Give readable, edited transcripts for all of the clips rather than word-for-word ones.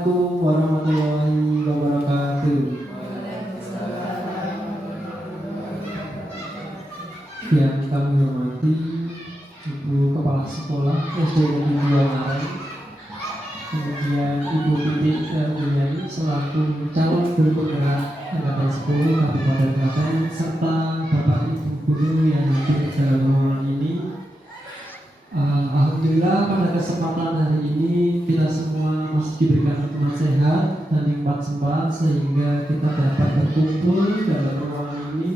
Assalamualaikum warahmatullahi wabarakatuh. Yang kami hormati Ibu Kepala Sekolah SD Negeri 2 Ngaren, kemudian Ibu Titik Darmiyani selaku calon guru penggerak angkatan 10 Kabupaten Klaten, serta Bapak Ibu guru yang hadir dalam ruangan ini. Alhamdulillah pada kesempatan hari ini kita semua masih diberikan hikmat sehat dan nikmat sempat sehingga kita dapat berkumpul dalam ruangan ini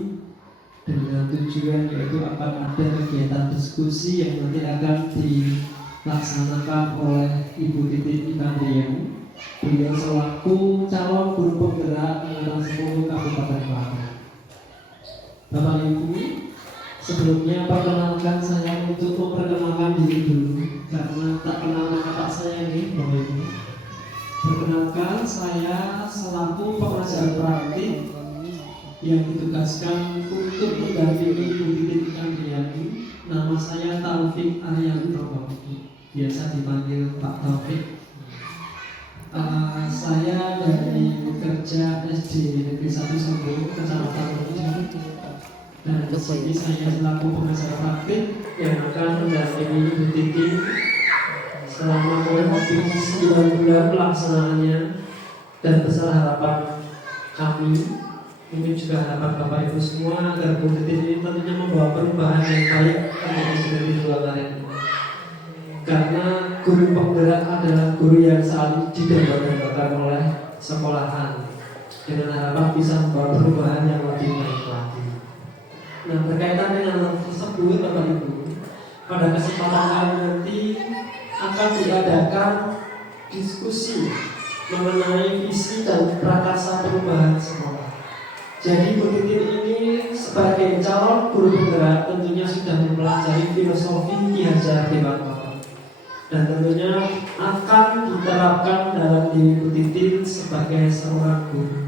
dengan tujuan yaitu akan ada kegiatan diskusi yang nanti akan dilaksanakan oleh Ibu Titik Darmiyani. Beliau selaku calon guru penggerak angkatan 10 Kabupaten Klaten. Bapak Ibu, sebelumnya perkenalkan saya untuk memperkenalkan diri dulu karena tak kenal maka tak sayang nih Bapak Ibu. Perkenalkan, saya selaku pengajar praktik yang ditugaskan untuk mendampingi Ibu Titik Darmiyani. Nama saya Taufik Arianto, biasa dipanggil Pak Taufik. Saya dari bekerja SD Negeri 1 Solo, Kecamatan Ujung. Dan di sini saya selaku pengajar praktik yang akan mendampingi Ibu Titik selama kurang lebih 9 bulan pelaksanaannya, dan besar harapan kami, ini juga harapan Bapak Ibu semua agar Bu Titik ini tentunya membawa perubahan yang baik untuk Negeri 2 Ngaren. Karena guru penggerak adalah guru yang selalu didambakan oleh sekolahan, dengan harapan bisa membawa perubahan yang lebih baik lagi. Nah, berkaitan dengan hal tersebut Bapak Ibu, pada kesempatan kali nanti akan diadakan diskusi mengenai visi dan prakarsa perubahan sekolah. Jadi Bu Titik ini sebagai calon guru penggerak tentunya sudah mempelajari filosofi Ki Hajar Dewantara, dan tentunya akan diterapkan dalam diri Bu Titik sebagai seorang guru.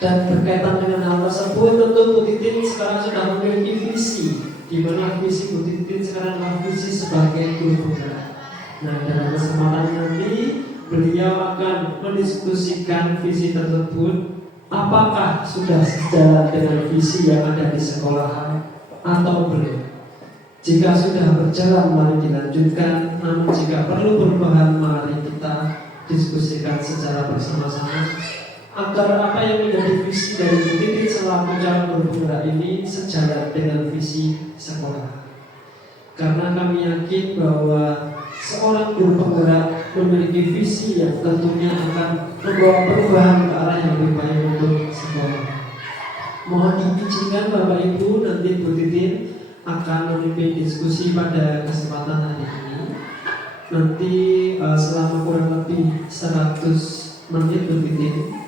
Dan berkaitan dengan hal tersebut, tentu Bu Titik sekarang sudah memiliki visi, di mana visi Bu Titik sekarang adalah visi sebagai guru penggerak. Nah, dalam kesempatan nanti beliau akan mendiskusikan visi tersebut, apakah sudah sejalan dengan visi yang ada di sekolahan atau belum. Jika sudah berjalan, mari dilanjutkan. Namun jika perlu perubahan, mari kita diskusikan secara bersama-sama agar apa yang menjadi visi dari Bu Titik selaku calon guru penggerak ini sejalan dengan visi sekolah. Karena kami yakin bahwa seorang guru penggerak memiliki visi yang tentunya akan membawa perubahan ke arah yang lebih baik untuk sekolah. Mohon diizinkan Bapak Ibu, nanti Bu Titik akan memimpin diskusi pada kesempatan hari ini. Nanti selama kurang lebih 100 menit Bu Titik.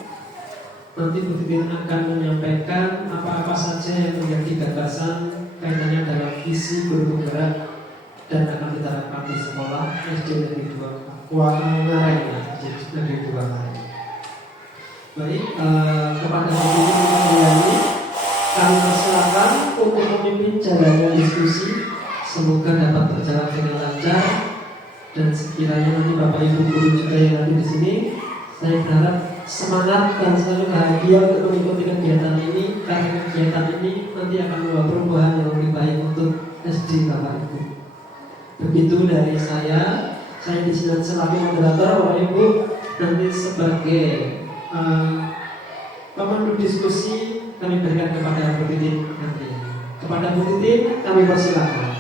Nanti Bu Titik akan menyampaikan apa-apa saja yang menjadi gagasan kaitannya dalam visi guru penggerak dan akan diterapkan di sekolah SD Negeri 2 Ngaren, Negeri 2 Ngaren. Baik, kepada Bu Titik Darmiyani kami persilakan untuk memimpin jalannya diskusi. Semoga dapat berjalan dengan lancar, dan sekiranya nanti Bapak Ibu guru juga yang ada di sini, saya berharap semangat dan selalu bahagia untuk mengikuti kegiatan ini, karena kegiatan ini nanti akan membawa perubahan yang lebih baik untuk SD Bapak Ibu. Begitu dari saya di sini selaku moderator. Bapak Ibu nanti sebagai pemandu diskusi kami berikan kepada Bu Titik nanti. Kepada Bu Titik kami persilakan.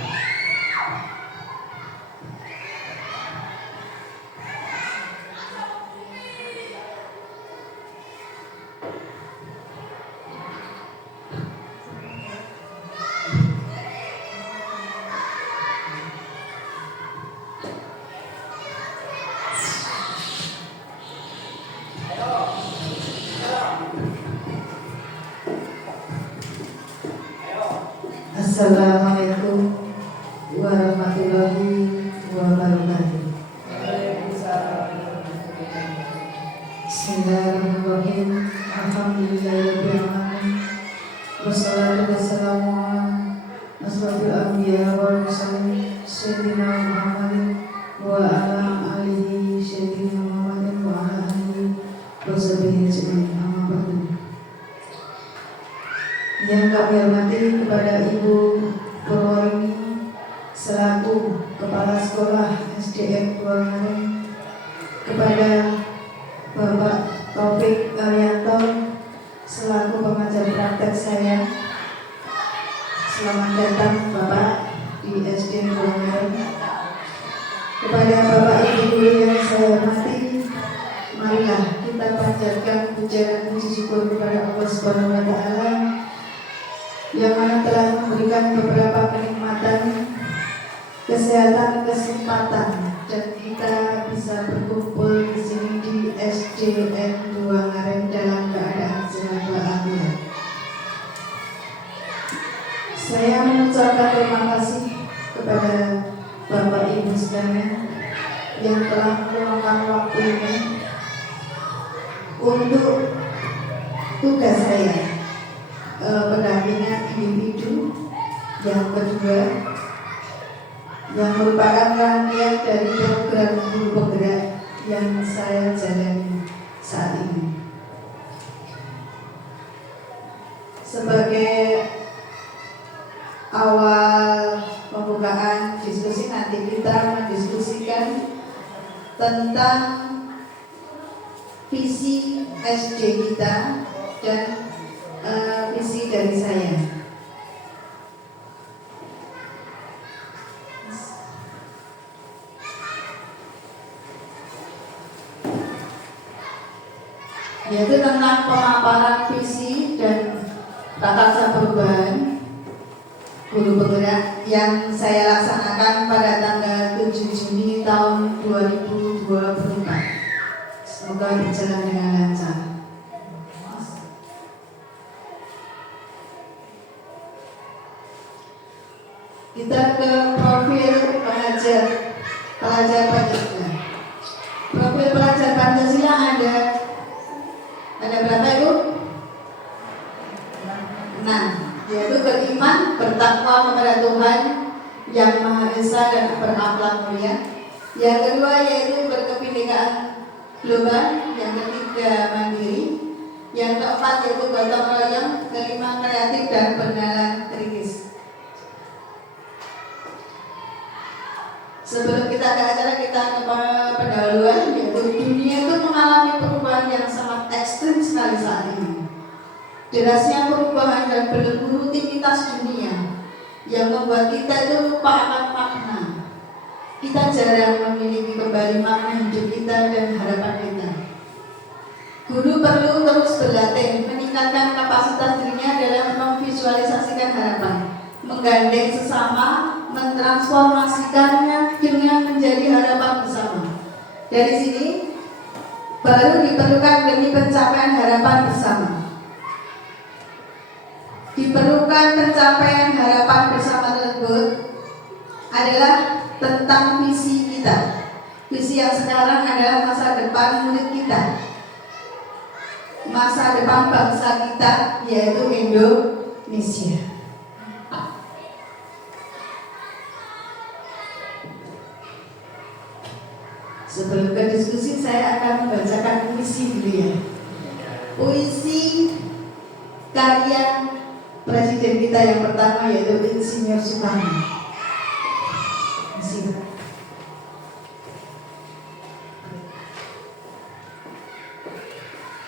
Assalamualaikum warahmatullahi wabarakatuh. Bismillahirrahmanirrahim. Alhamdulillahirrahmanirrahim. Wassalatu wassalamu ala asrofil anbiya wal mursalin Sayyidina Muhammadin wa ala alihi Sayyidina Muhammadin wa kepada Ibu Purworini selaku Kepala Sekolah SDN Buangareng, kepada Bapak Taufik Arianto selaku pengajar praktek saya. Selamat datang Bapak di SDN Buangareng. Kepada Bapak Ibu guru yang saya hormati, marilah kita panjatkan puja dan puji syukur kepada Allah Subhanahu wa Ta'ala yang mana telah memberikan beberapa kenikmatan, kesehatan, kesempatan, dan kita bisa berkumpul di sini di SDN Buangareng dalam keadaan sehat walafiat. Saya mengucapkan terima kasih kepada Bapak Ibu sekalian yang telah meluangkan waktunya untuk tugas saya, pendampingan individu yang kedua, yang merupakan rangkaian dari program guru penggerak yang saya jalani saat ini. Sebagai awal pembukaan diskusi, nanti kita mendiskusikan tentang visi SD kita dan visi dari saya. Yaitu tentang pemaparan visi dan tata cara perubahan guru penggerak yang saya laksanakan pada tanggal 7 Juni tahun 2024. Semoga berjalan dengan lancar. Kita ke profil pelajar Pancasila. Profil pelajar Pancasila ada berapa Ibu? 6, yaitu beriman, bertakwa kepada Tuhan yang Maha Esa dan berakhlak mulia. Yang kedua yaitu berkebinekaan global. Yang ketiga mandiri. Yang keempat yaitu gotong royong. Kelima kreatif dan bernalar kritis. Sebelum kita ke acara, kita ke pendahuluan, yaitu dunia itu mengalami perubahan yang sangat ekstrim sekali saat ini. Derasnya perubahan dan belenggu rutinitas dunia yang membuat kita itu lupa akan makna. Kita jarang memiliki kembali makna hidup kita dan harapan kita. Guru perlu terus berlatih, meningkatkan kapasitas dirinya dalam memvisualisasikan harapan, menggandeng sesama, mentransformasikannya dengan menjadi harapan bersama. Dari sini baru diperlukan demi pencapaian harapan bersama. Diperlukan pencapaian harapan bersama tersebut adalah tentang visi kita. Visi yang sekarang adalah masa depan murid kita, masa depan bangsa kita, yaitu Indonesia. Sebelum ke diskusi, saya akan membacakan puisi dulu ya. Puisi karya Presiden kita yang pertama, yaitu Insinyur Soekarno.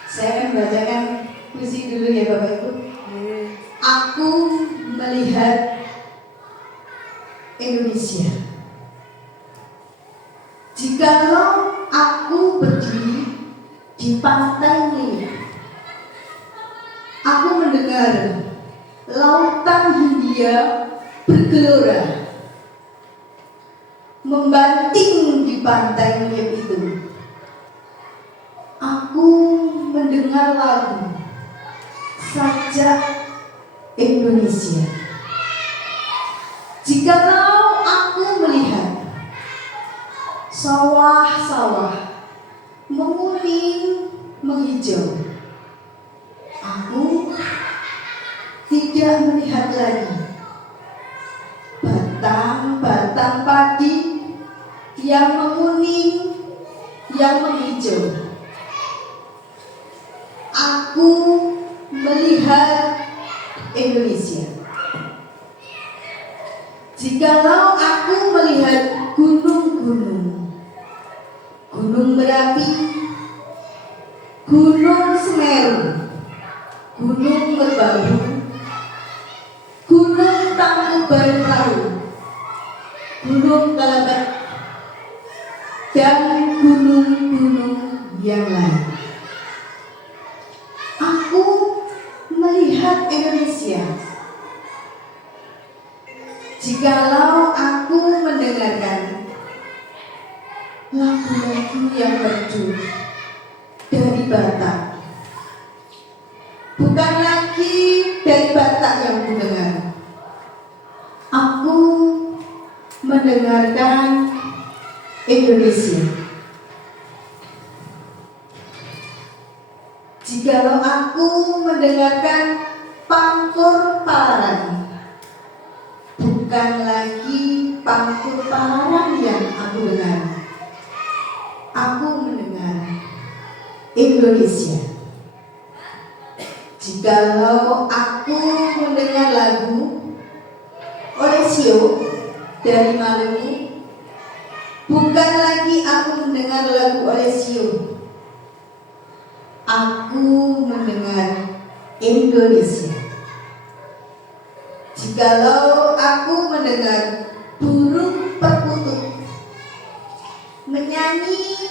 Saya membacakan puisi dulu ya Bapak Ibu. Aku melihat Indonesia. Jikalau aku berdiri di pantai Nil, aku mendengar lautan Hindia bergelora membanting di pantai Nil itu. Aku mendengar lagu Sajak Indonesia. Jikalau aku melihat sawah-sawah menguning menghijau, aku tidak melihat lagi batang-batang padi yang menguning, yang menghijau. Aku melihat Indonesia. Jikalau aku melihat gunung-gunung, gunung berapi, gunung Semeru, gunung Merbabu, gunung Tangkuban Perahu, gunung Kelebek, dan gunung-gunung yang lain. Aku melihat Indonesia. Jikalau aku mendengarkan lagu-lagu yang merdu dari Batak, bukan lagi dari Batak yang kudengar, aku mendengarkan Indonesia. Jikalau aku mendengarkan Pangkur Palaran, bukan lagi Pangkur Palaran yang aku dengar, aku mendengar Indonesia. Jikalau aku mendengar lagu Olesio dari Maluku, bukan lagi aku mendengar lagu Olesio, aku mendengar Indonesia. Jikalau aku mendengar burung perkutut menyanyi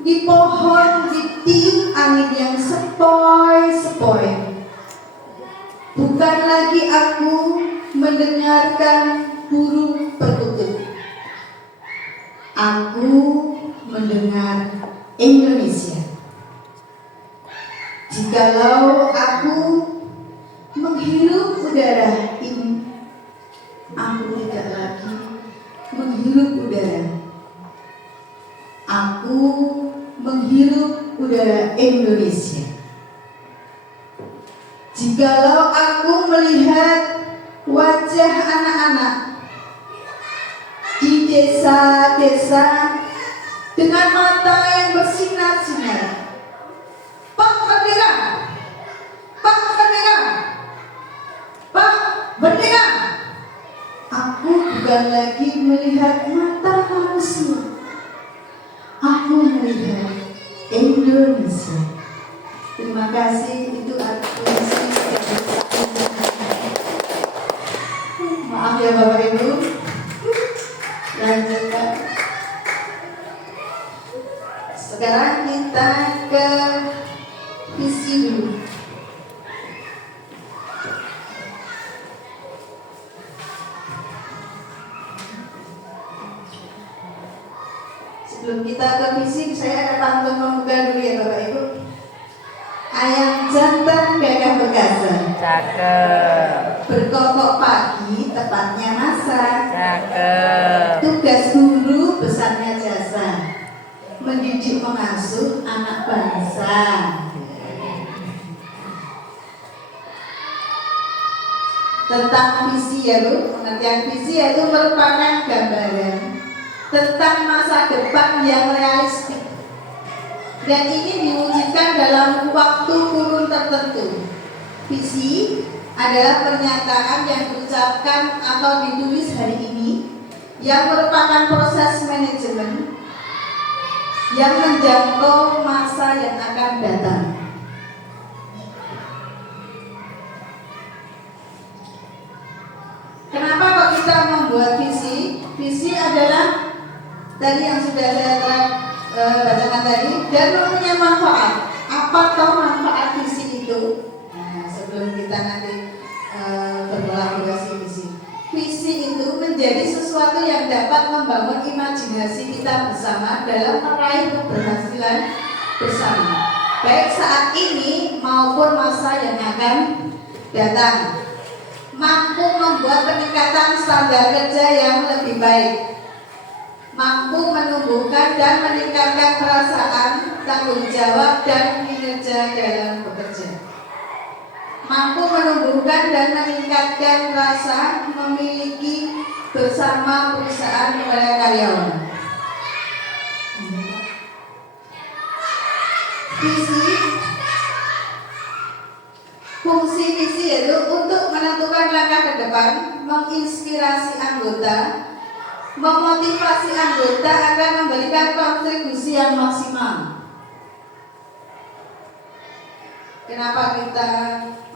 di pohon ditiup angin yang sepoi-sepoi, bukan lagi aku mendengarkan burung perkutut, aku mendengar Indonesia. Jikalau aku menghirup udara ini, aku tidak lagi menghirup udara, aku menghirup udara Indonesia. Jikalau aku melihat wajah anak-anak di desa-desa dengan mata yang bersinar-sinar, Pak Merdeka, Pak Merdeka, Pak Merdeka, aku bukan lagi melihat mata manusia, aku melihat Indonesia. Terima kasih, itu arti. Maaf ya Bapak Ibu. Lanjutkan. Sekarang kita ke visi dulu. Sebelum kita ke visi, saya ada pantun pembuka dulu ya Bapak Ibu. Ayam jantan gagah perkasa, Cakep. berkokok pagi tepatnya masa, Cakep. tugas guru besarnya jasa, mendidik mengasuh anak bangsa. Tentang visi ya Bu, pengertian visi yaitu merupakan gambaran tentang masa depan yang realistik, dan ini diwujudkan dalam waktu kurun tertentu. Visi adalah pernyataan yang diucapkan atau ditulis hari ini yang merupakan proses manajemen yang menjangkau masa yang akan datang. Kenapa kok kita membuat visi? Visi adalah tadi yang sudah saya bacakan tadi, dan mempunyai manfaat. Apa toh manfaat visi itu? Nah, sebelum kita nanti berkolaborasi visi, visi itu menjadi sesuatu yang dapat membangun imajinasi kita bersama dalam meraih keberhasilan bersama, baik saat ini maupun masa yang akan datang. Mampu membuat peningkatan standar kerja yang lebih baik, mampu menumbuhkan dan meningkatkan perasaan tanggung jawab dan kinerja dalam bekerja, mampu menumbuhkan dan meningkatkan rasa memiliki bersama perusahaan kepada karyawan. Visi, fungsi visi yaitu untuk menentukan langkah ke depan menginspirasi anggota, memotivasi anggota agar memberikan kontribusi yang maksimal. Kenapa kita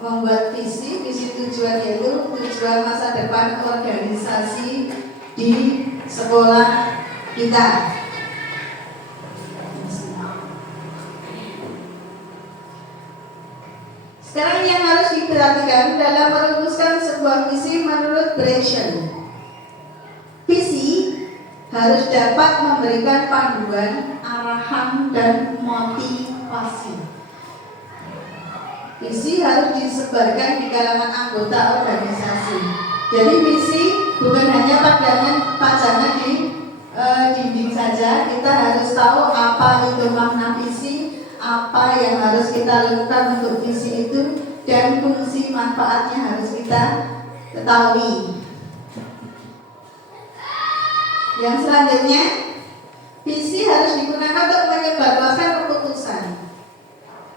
membuat visi? Visi tujuan yaitu tujuan masa depan organisasi di sekolah kita. Sekarang yang harus diperhatikan dalam merumuskan sebuah visi menurut Brescian. Visi harus dapat memberikan panduan, arahan, dan motivasi. Visi harus disebarkan di kalangan anggota organisasi. Jadi visi bukan hanya pajangan di dinding saja. Kita harus tahu apa itu makna visi, apa yang harus kita lakukan untuk visi itu, dan fungsi manfaatnya harus kita ketahui. Yang selanjutnya, visi harus digunakan untuk menyebarluaskan keputusan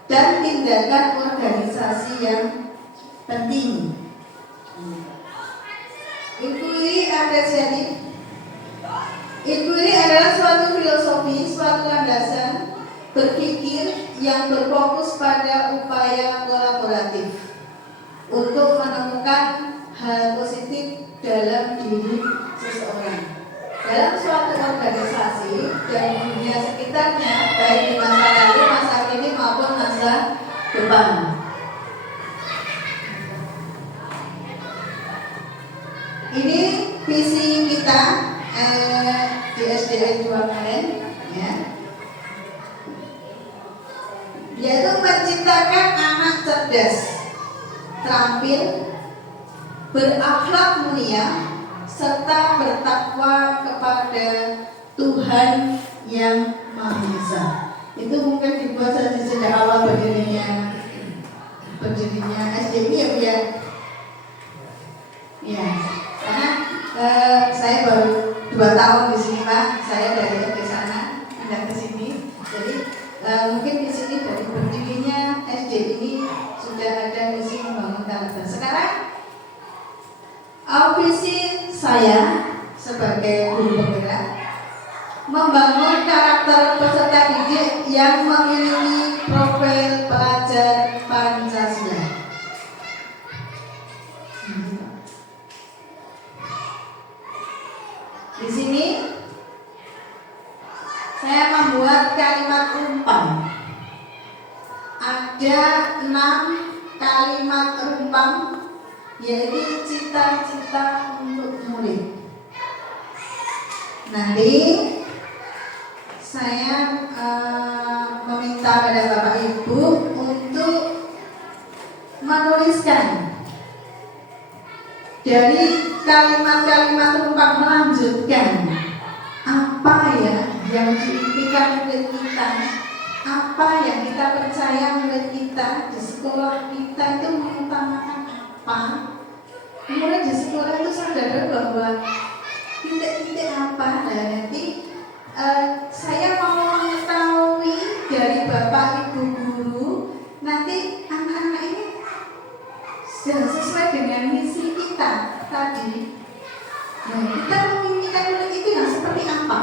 dan tindakan organisasi yang penting. Inquiry apresiatif. Inquiry adalah suatu filosofi, suatu landasan berpikir yang berfokus pada upaya kolaboratif untuk menemukan hal positif dalam diri seseorang, dalam suatu organisasi dan dunia sekitarnya, baik di masa lalu, masa kini maupun masa depan. Ini visi kita di SDN 2 kemarin, ya, yaitu menciptakan anak cerdas, terampil, berakhlak mulia, serta bertakwa kepada Tuhan yang Maha Esa. Itu mungkin dibuat sejak awal berdirinya SDN ya, Bu ya. Ya, karena saya baru 2 tahun di sini, Pak. Saya dari sana pindah ke sini. Jadi mungkin di sini dari berdirinya SD ini sudah ada misi membangun karakter. Sekarang visi saya sebagai guru penggerak membangun karakter peserta didik yang memiliki profil pelajar Pancasila. Di sini saya membuat kalimat rumpang. Ada 6 kalimat rumpang, yaitu cita-cita untuk murid. Nanti saya meminta pada Bapak Ibu untuk menuliskan dari kalimat-kalimat rumpang, melanjutkan apa ya yang diimpikan murid kita, apa yang kita percaya murid kita di sekolah kita itu mengutamakan apa. Murid di sekolah itu sadar bahwa titik-titik apa. Dan nanti saya mau mengetahui dari Bapak Ibu guru, nanti anak-anak ini sesuai dengan misi kita tadi. Nah, kita menginginkan murid itu yang seperti apa?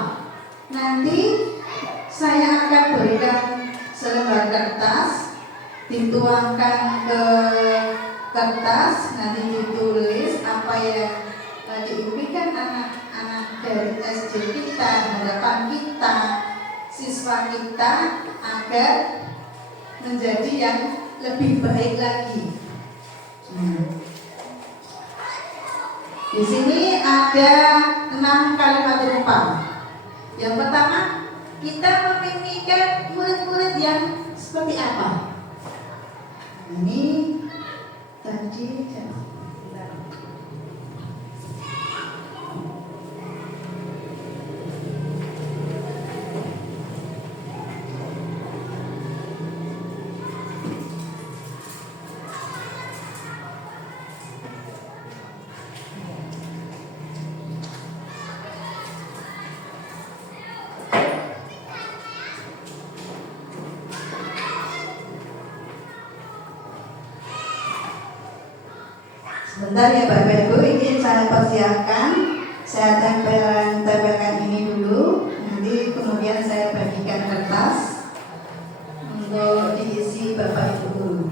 Nanti saya akan berikan selembar kertas, dituangkan ke kertas, nanti ditulis apa yang diimpikan anak-anak dari SD kita, harapan kita, siswa kita agar menjadi yang lebih baik lagi. Di sini ada 6 kalimat rumpang. Yang pertama, kita memikirkan murid-murid yang seperti apa. Ini tadi Sebentar ya Bapak Ibu, ini saya persiapkan. Saya tempelkan ini dulu. Nanti kemudian saya bagikan kertas untuk diisi Bapak Ibu.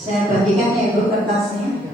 Saya bagikan ya Ibu kertasnya.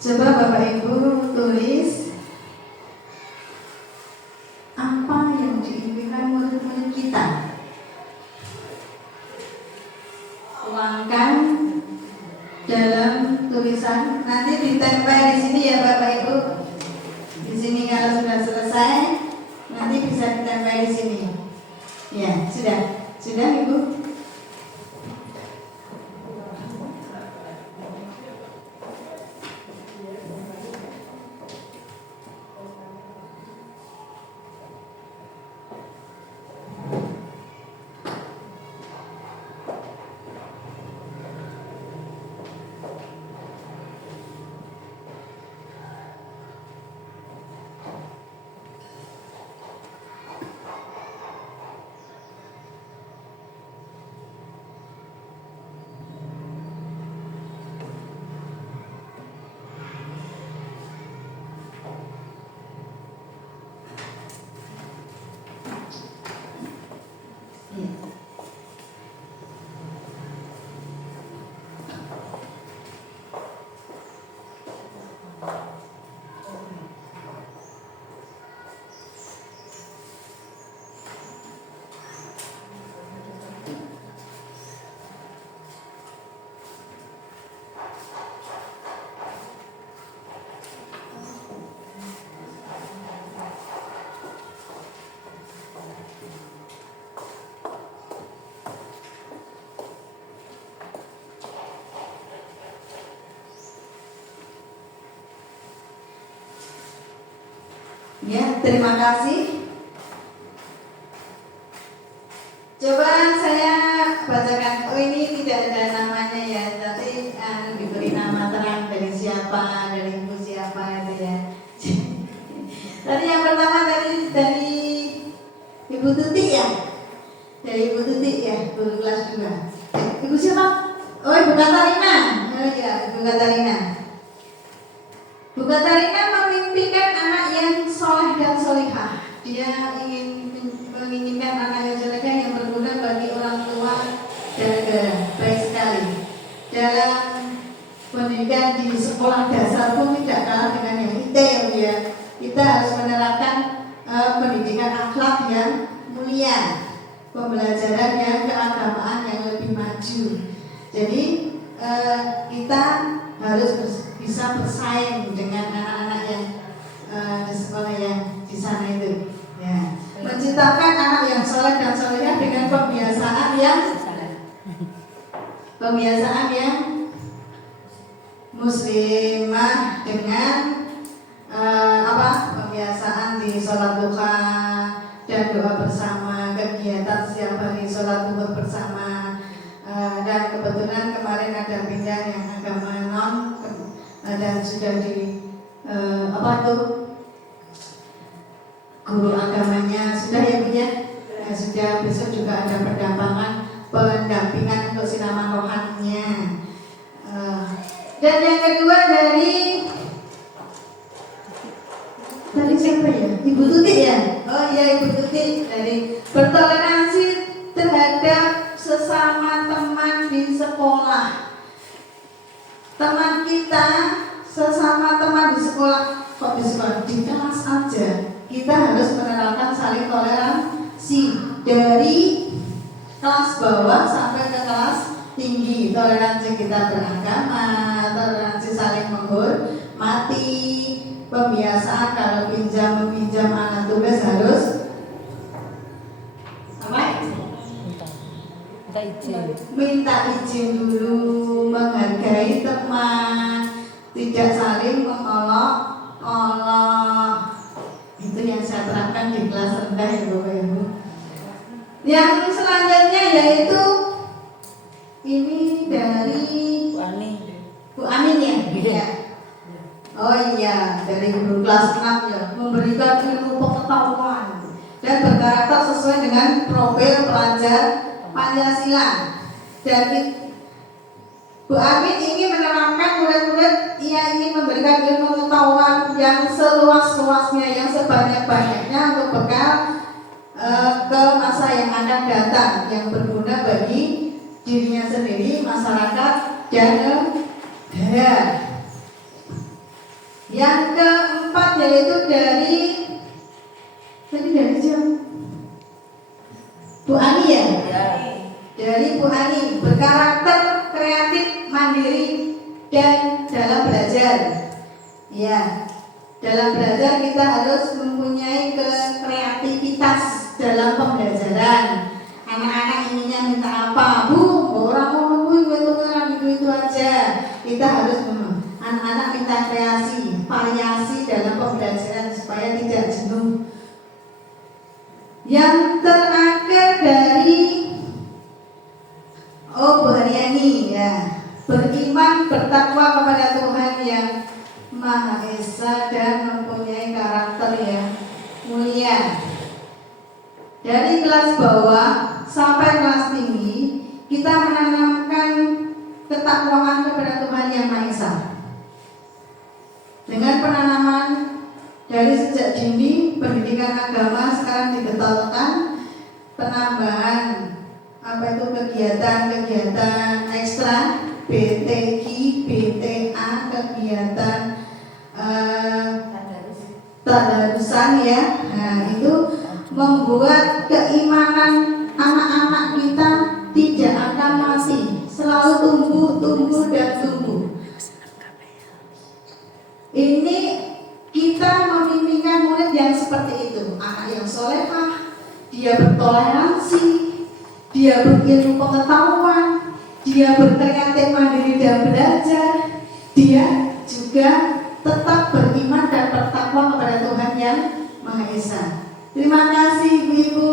Coba Bapak Ibu tulis apa yang diinginkan murid-murid kita. Tuangkan dalam tulisan, nanti ditempel di sini ya Bapak Ibu. Di sini kalau sudah selesai, nanti bisa ditempel di sini. Ya, sudah Ibu. Ya, terima kasih. Coba saya bacakan. Oh, ini tidak ada namanya ya, tapi diberi nama terang dari siapa, dari ibu siapa itu ya. Tadi yang pertama dari Ibu Tuti ya, dari Ibu Tuti ya, guru kelas 2. Ibu siapa? Oh, Ibu Katarina. Oh ya, Ibu Katarina. Bu Katarina memimpikan anak yang soleh dan solihah. Dia menginginkan anak yang solehah yang berguna bagi orang tua dan negara. Baik sekali. Dalam pendidikan di sekolah dasar pun tidak kalah dengan yang detail ya. Kita harus menerapkan pendidikan akhlak yang mulia, pembelajaran yang keagamaan yang lebih maju. Jadi kita harus bisa bersaing dengan anak-anak yang di sekolah yang di sana itu. Ya. Menciptakan anak yang soleh dan solehah dengan pembiasaan yang muslimah dengan pembiasaan di sholat duha dan doa bersama, kegiatan setiap hari sholat duha bersama. Dan kebetulan kemarin ada pindah yang agama non dan sudah di guru agamanya sudah ya Bu ya, sudah. Besok juga ada pendampingan untuk siraman rohaninya. Dan yang kedua dari siapa ya? Ibu Tuti ya? Oh iya, Ibu Tuti, dari bertoleransi terhadap sesama teman di sekolah. Teman kita, sesama teman di sekolah, di kelas aja kita harus menerapkan saling toleransi dari kelas bawah sampai ke kelas tinggi. Toleransi kita beragama, toleransi saling menghormati, pembiasaan kalau meminjam anak tugas harus minta izin dulu, menghargai teman, tidak saling mengolok-olok. Itu yang saya terapkan di kelas rendah ya Bapak Ibu. Yang selanjutnya yaitu ini dari Bu Anin ya? Iya. Oh iya, dari guru kelas 6 ya, memberikan ilmu pengetahuan dan berkarakter sesuai dengan profil pelajar Pancasila. Dan Bu Amin ingin menerangkan murid-murid, ia ingin memberikan ilmu pengetahuan yang seluas-luasnya, yang sebanyak-banyaknya untuk bekal ke masa yang akan datang, yang berguna bagi dirinya sendiri, masyarakat, dan negara. Yang keempat yaitu dari siapa? Bu Ani ya? Dari Bu Ani, berkarakter kreatif, mandiri, dan dalam belajar. Ya, dalam belajar kita harus mempunyai kreativitas dalam pembelajaran. Anak-anak inginnya minta apa? Bu, orang mau nunggu itu aja. Kita harus anak-anak minta kreasi, variasi dalam pembelajaran supaya tidak jenuh. Yang terakhir dari Bu Haryani ya, beriman, bertakwa kepada Tuhan yang Maha Esa dan mempunyai karakter yang mulia. Dari kelas bawah sampai kelas tinggi, kita menanamkan ketakwaan kepada Tuhan yang Maha Esa. Dengan penanaman dari sejak dini, pendidikan agama sekarang digetolkan, penambahan kegiatan ekstra, BTG, BTA, kegiatan tadarusan ya. Nah, itu membuat keimanan anak-anak kita tidak akan mati, selalu tumbuh dan tumbuh. Ini kita memimpikan murid yang seperti itu, anak yang solehah, dia bertoleransi, dia berilmu pengetahuan, dia berkreatif mandiri dan belajar, dia juga tetap beriman dan bertakwa kepada Tuhan yang Yang Maha Esa. Terima kasih Ibu-Ibu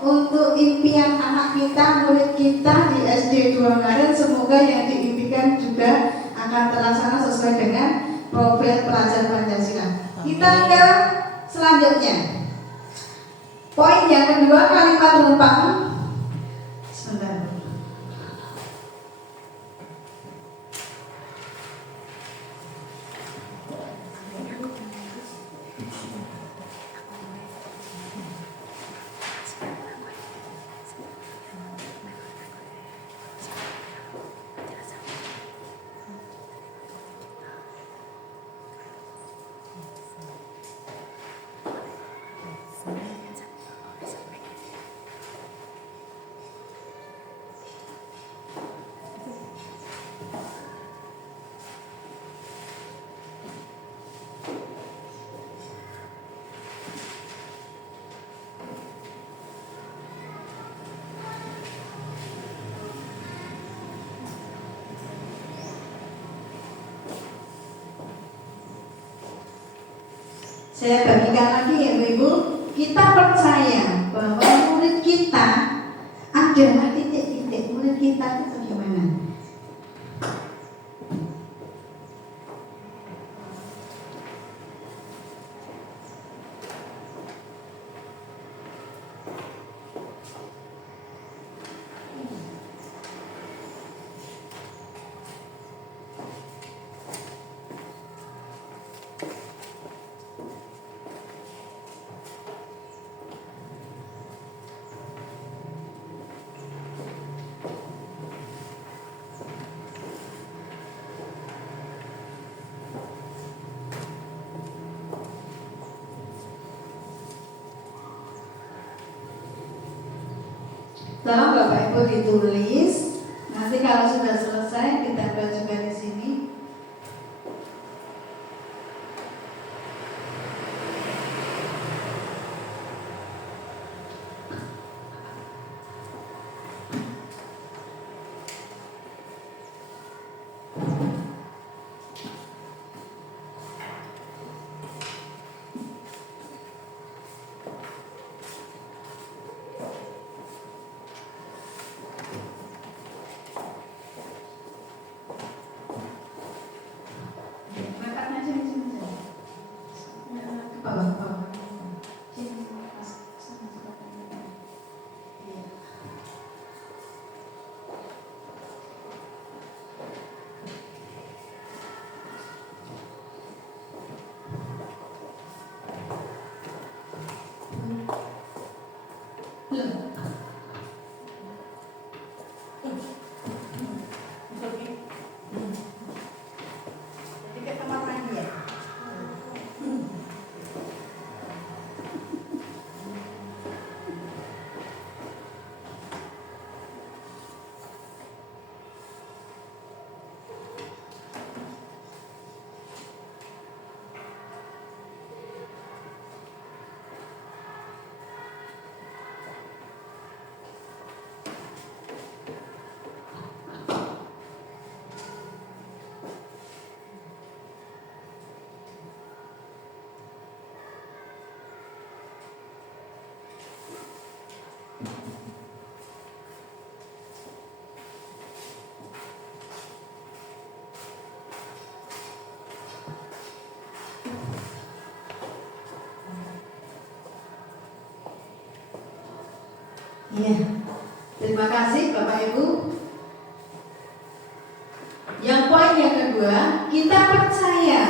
untuk impian anak kita, murid kita di SD 2 Ngaren. Semoga yang diimpikan juga akan terlaksana sesuai dengan profil pelajar Pancasila. Kita ke selanjutnya. Poin yang kedua, kalimat rumpang. Sebentar. Saya bagikan lagi ya Ibu. Kita percaya bahwa murid kita adalah titik-titik. Murid kita itu bagaimana? Tolong Bapak Ibu ditulis. Nanti kalau sudah selesai ditempel juga di sini. Iya, terima kasih Bapak Ibu. Yang poin yang kedua, kita percaya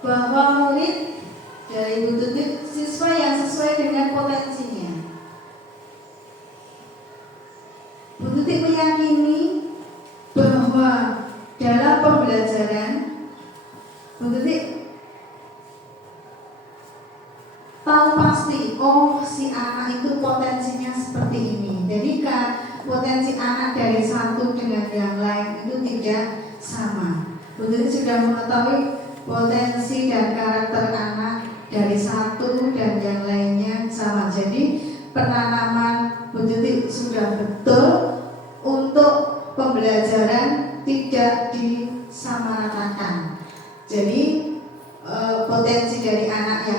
bahwa murid dari Ibu Tuti siswa yang sesuai dengan potensinya. Bu Tuti meyakini bahwa dalam pembelajaran Bu Tuti tahu pasti, oh si anak itu potensinya seperti ini. Jadi kan potensi anak dari satu dengan yang lain itu tidak sama. Bu Tuti sudah mengetahui potensi dan karakter anak dari satu dan yang lainnya sama. Jadi penanaman Bu Tuti sudah betul untuk pembelajaran tidak disamaratakan. Jadi potensi dari anak yang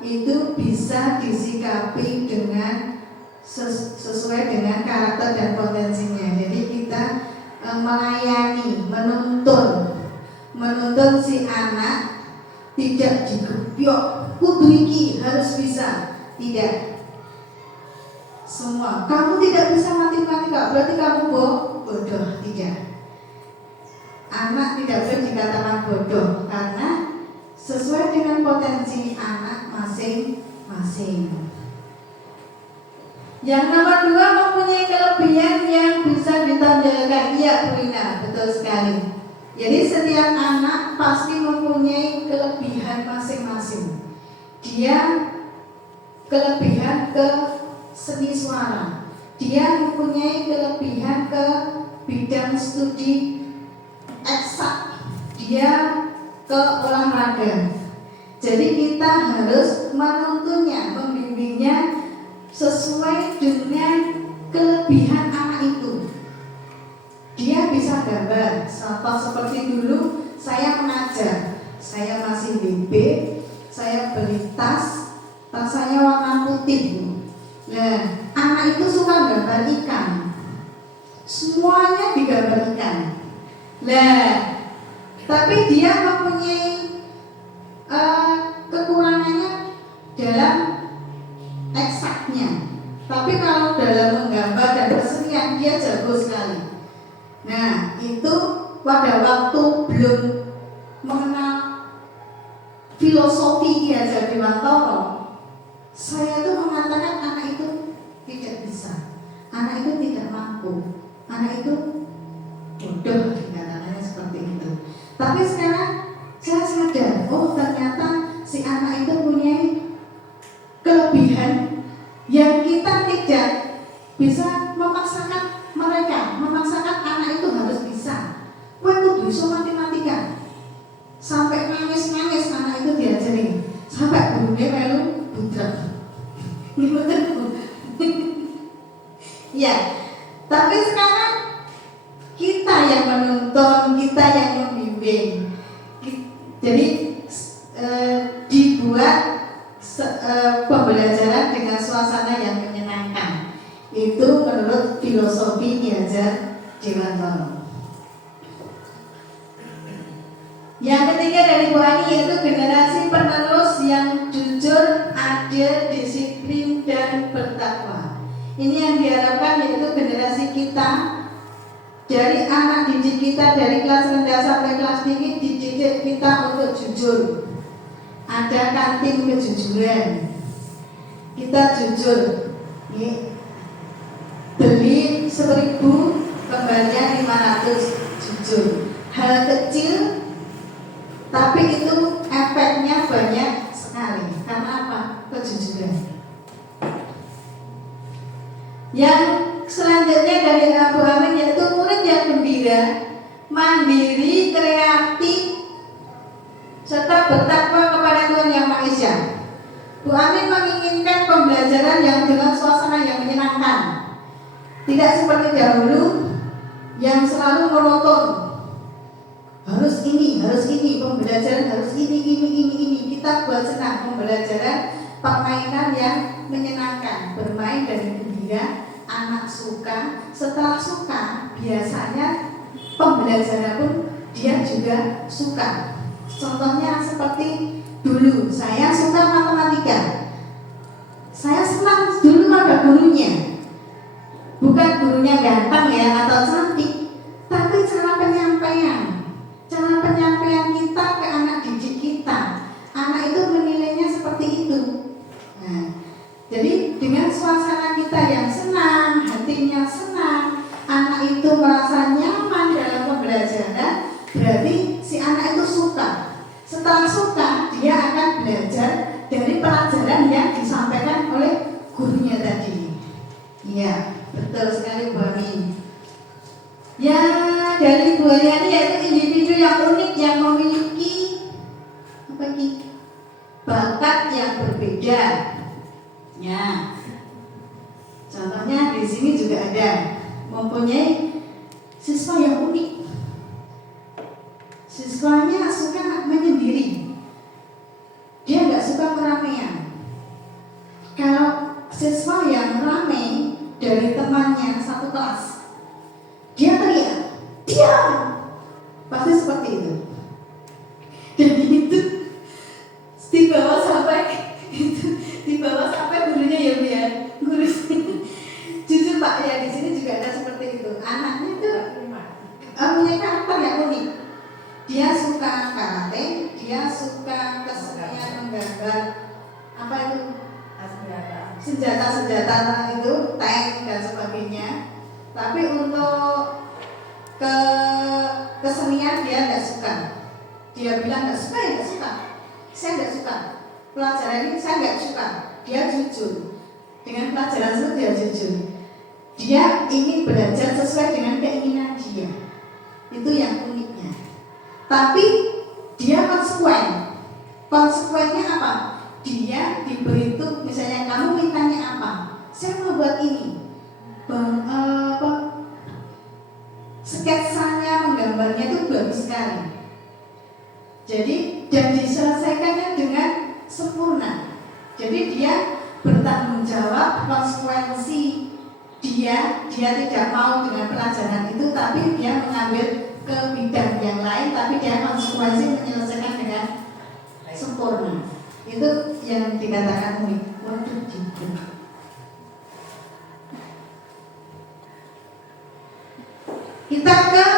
itu bisa disikapi dengan sesuai dengan karakter dan potensinya. Jadi kita melayani, menuntun si anak tidak digebyok, kudu iki harus bisa, tidak. Semua, kamu tidak bisa matematika, berarti kamu bodoh, tidak. Anak tidak boleh dikatakan bodoh karena sesuai dengan potensi anak masing-masing. Yang nomor 2, mempunyai kelebihan yang bisa ditonjolkan. Iya Bu Ina, betul sekali. Jadi setiap anak pasti mempunyai kelebihan masing-masing. Dia kelebihan ke seni suara, dia mempunyai kelebihan ke bidang studi eksak, dia ke olahraga. Jadi kita harus menuntunnya, membimbingnya sesuai dengan kelebihan anak itu. Dia bisa gambar, seperti dulu saya mengajar, saya masih BB, saya beli tas saya warna putih. Nah, anak itu suka gambar ikan, semuanya digambar ikan. Nah, tapi dia mempunyai kekurangannya dalam eksaknya. Tapi kalau dalam menggambar dan kesenian dia jago sekali. Nah, itu pada waktu belum mengenal filosofi Ki Hajar Dewantara, saya tuh mengatakan anak itu tidak bisa, anak itu tidak mampu, anak itu bodoh, dikatakannya seperti itu. Tapi sekarang saya sadar, oh ternyata si anak itu punya kelebihan yang kita tidak bisa memaksakan mereka, memaksakan anak itu harus bisa. Kowe kudu iso matematika. Sampai nangis-nangis anak itu diajarin, sampai gurunya melu budrak. Ya, tapi sekarang kita yang menuntun, kita yang membimbing. Jadi dibuat pembelajaran dengan suasana yang menyenangkan. Itu menurut filosofi Ki Hajar Dewantara. Yang ketiga dari Bu Ani yaitu generasi penerus yang jujur, adil, disiplin, dan bertakwa. Ini yang diharapkan yaitu generasi kita, dari anak didik kita dari kelas rendah sampai kelas tinggi, dididik kita untuk jujur. Ada kantin kejujuran. Kita jujur. Beli 1.000, kembalinya 500, jujur. Hal kecil tapi itu efeknya banyak sekali. Karena apa? Kejujuran. Yang selanjutnya dari Abu Amin yaitu murid yang gembira, mandiri, kreatif, serta bertakwa kepada Tuhan Yang Maha Esa. Bu Amin menginginkan pembelajaran yang dengan suasana yang menyenangkan, tidak seperti dahulu yang selalu monoton. Harus ini, pembelajaran harus ini. Kita buat senang pembelajaran, permainan yang menyenangkan, bermain dari gembira, anak suka. Setelah suka, biasanya pembelajaran pun dia juga suka. Contohnya seperti dulu, saya suka matematika. Saya senang dulu pada gurunya. Bukan gurunya ganteng ya atau cantik, tapi cara penyampaian kita ke anak didik kita. Anak itu menilainya seperti itu. Nah, jadi dengan suasana kita yang senang, hatinya senang, anak itu merasa nyaman dalam pembelajaran, berarti si anak itu suka. Setelah suka, dia akan belajar dari pelajaran yang disampaikan oleh gurunya tadi. Iya, betul sekali Bu Amin. Ya, dari Bu Ani yaitu individu yang unik yang memiliki bakat yang berbeda. Ya, contohnya di sini juga ada mempunyai siswa yang unik. Siswanya suka menyendiri, dia nggak suka keramaian. apa itu senjata-senjata itu, tank dan sebagainya. Tapi untuk kesenian dia nggak suka. Dia bilang nggak suka, ya nggak suka. Saya nggak suka pelajaran ini, saya nggak suka. Dia jujur dengan pelajaran itu, dia jujur. Dia ingin belajar sesuai dengan keinginan dia. Itu yang uniknya. Tapi dia konsekuen. Konsekwennya apa? Dia diberi itu, misalnya kamu mintanya apa? Saya mau buat ini. Sketsanya, menggambarnya itu bagus sekali. Jadi dan diselesaikannya dengan sempurna. Jadi dia bertanggung jawab konsekuensi dia tidak mau dengan pelajaran itu, tapi dia mengambil ke bidang yang lain, tapi dia konsekuensi menyelesaikan dengan sempurna. Itu yang dikatakan unik. Waduh, gitu. Kita ke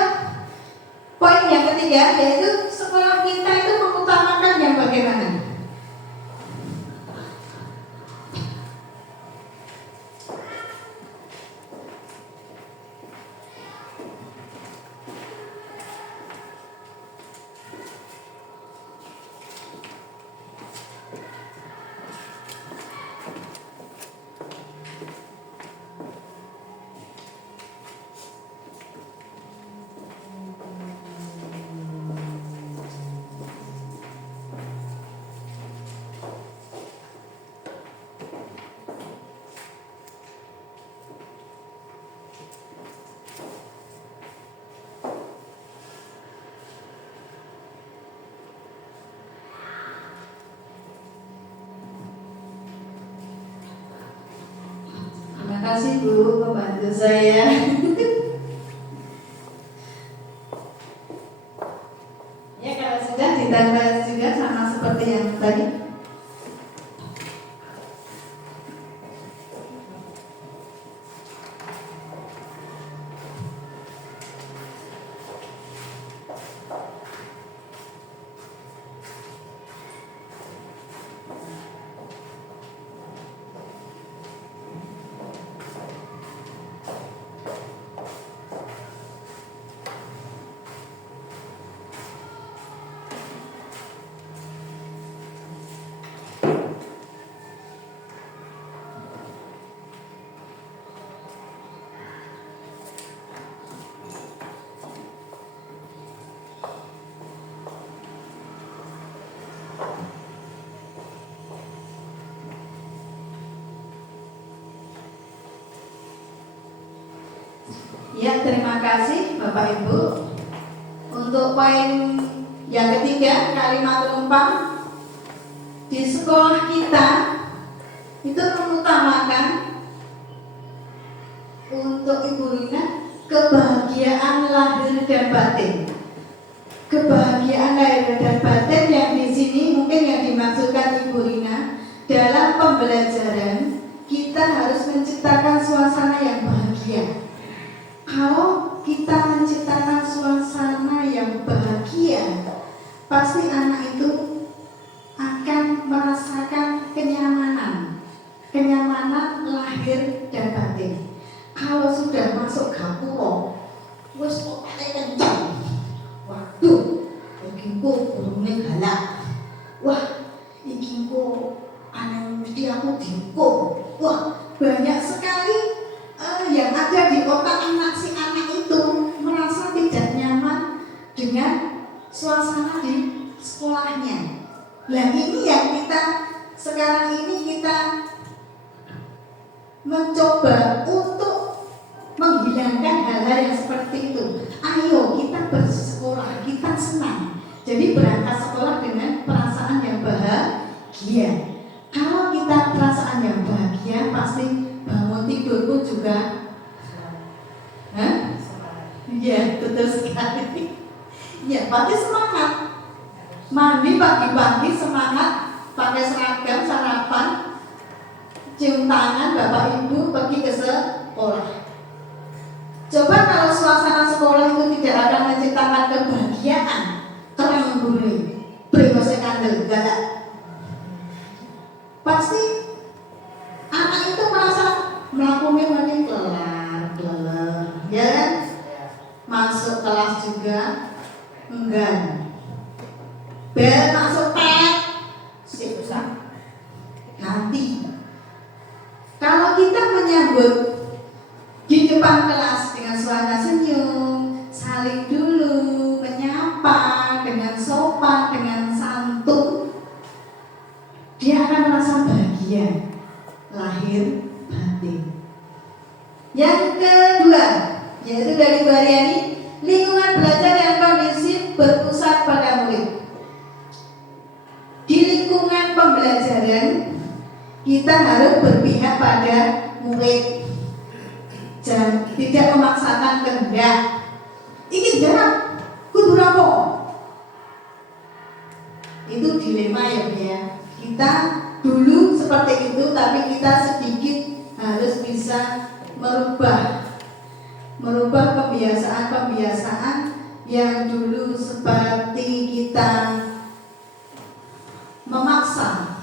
poin yang ketiga, yaitu sekolah kita itu mengutamakan yang bagaimana? Terima kasih Bu, membantu saya. Ya, kalau sudah ditambah juga sama seperti yang tadi. Ya, terima kasih Bapak Ibu. Untuk poin yang ketiga, kalimat penumpang di sekolah kita itu mengutamakan untuk Ibu Rina kebahagiaan lahir dan batin. Kebahagiaan lahir dan batin yang di sini mungkin yang dimaksudkan Ibu Rina dalam pembelajaran, kita harus menciptakan suasana yang bahagia. Kalau kita menciptakan suasana yang bahagia, pasti anak itu akan merasakan kenyamanan lahir dan batin. Kalau sudah masuk gapura, wis kok kencang. Waduh, iki kok burune galak. Wah, iki kok aneh mesti aku dihukum. Wah, banyak sekali yang ada di otak si anak itu merasa tidak nyaman dengan suasana di sekolahnya. Nah, ini yang kita sekarang ini kita mencoba untuk menghilangkan hal-hal yang seperti itu. Ayo kita bersekolah, kita senang. Jadi berangkat sekolah dengan perasaan yang bahagia. Kalau kita perasaan yang bahagia, pasti bangun tidur pun juga. Iya, betul sekali. Ya, pasti semangat. Mandi pagi-pagi semangat, pakai seragam, sarapan, cium tangan Bapak Ibu pergi ke sekolah. Coba kalau suasana sekolah itu tidak akan menciptakan kebahagiaan, terang bunyi, beri kandel, galak. pasti anak itu merasa melakukan ini kelar, ya kan? Masuk kelas juga enggan. Bel masuk pet, susah. Nanti kalau kita menyambut di depan kelas dengan suara senyum, saling dulu, menyapa dengan sopan, dengan santun, dia akan merasa bahagia, lahir batin. Yang kedua, yaitu dari Bu Haryani, lingkungan belajar yang kondusif berpusat pada murid. Di lingkungan pembelajaran, kita harus berpihak pada murid, jangan tidak memaksakan kehendak. Iki garap, kudu rapo. Itu dilema ya. Kita dulu seperti itu, tapi kita sedikit harus bisa merubah kebiasaan-kebiasaan yang dulu seperti kita memaksa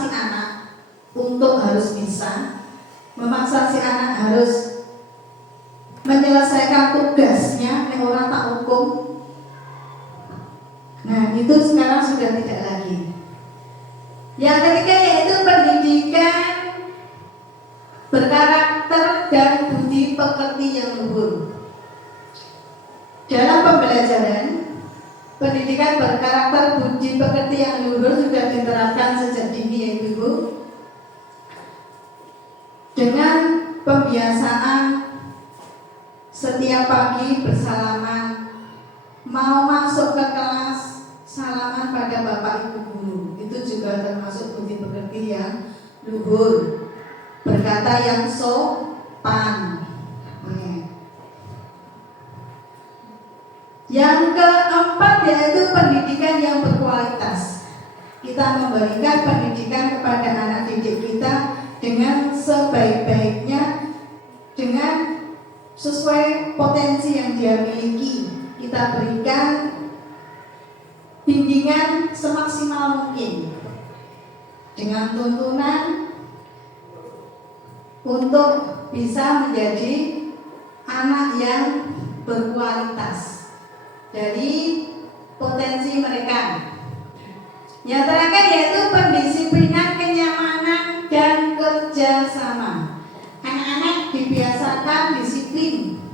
si anak untuk harus bisa, memaksa si anak harus menyelesaikan tugasnya yang orang tak hukum. Nah, itu sekarang sudah tidak lagi. Yang ketiga yaitu pendidikan berkarakter dan budi pekerti yang luhur. Dalam pembelajaran, pendidikan berkarakter budi pekerti yang luhur sudah diterapkan sejak dini ya Ibu. Dengan pembiasaan setiap pagi bersalaman, mau masuk ke kelas salaman pada Bapak Ibu guru, itu juga termasuk budi pekerti yang luhur, berkata yang sopan. Yang keempat yaitu pendidikan yang berkualitas. Kita memberikan pendidikan kepada anak didik kita dengan sebaik-baiknya, dengan sesuai potensi yang dia miliki. Kita berikan bimbingan semaksimal mungkin dengan tuntunan untuk bisa menjadi anak yang berkualitas dari potensi mereka. Yang terakhir yaitu pendisiplinan, kenyamanan, dan kerjasama. Anak-anak dibiasakan disiplin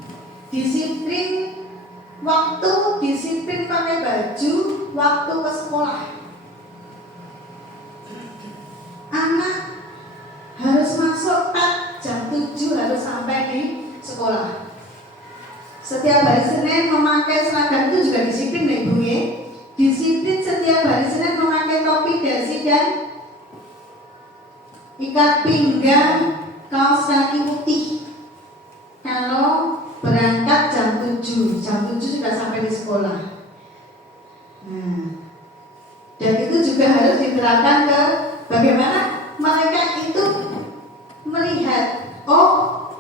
waktu, disiplin pakai baju waktu ke sekolah. Anak harus masuk jam 7 harus sampai di sekolah. Setiap hari Senin memakai seragam itu juga disiplin ya Ibu ya. Disiplin setiap hari Senin memakai topi, dasi, dan ikat pinggang, kaos kaki putih. Kalau berangkat jam 7 sudah sampai di sekolah. Dan itu juga harus diterapkan ke bagaimana mereka itu melihat, oh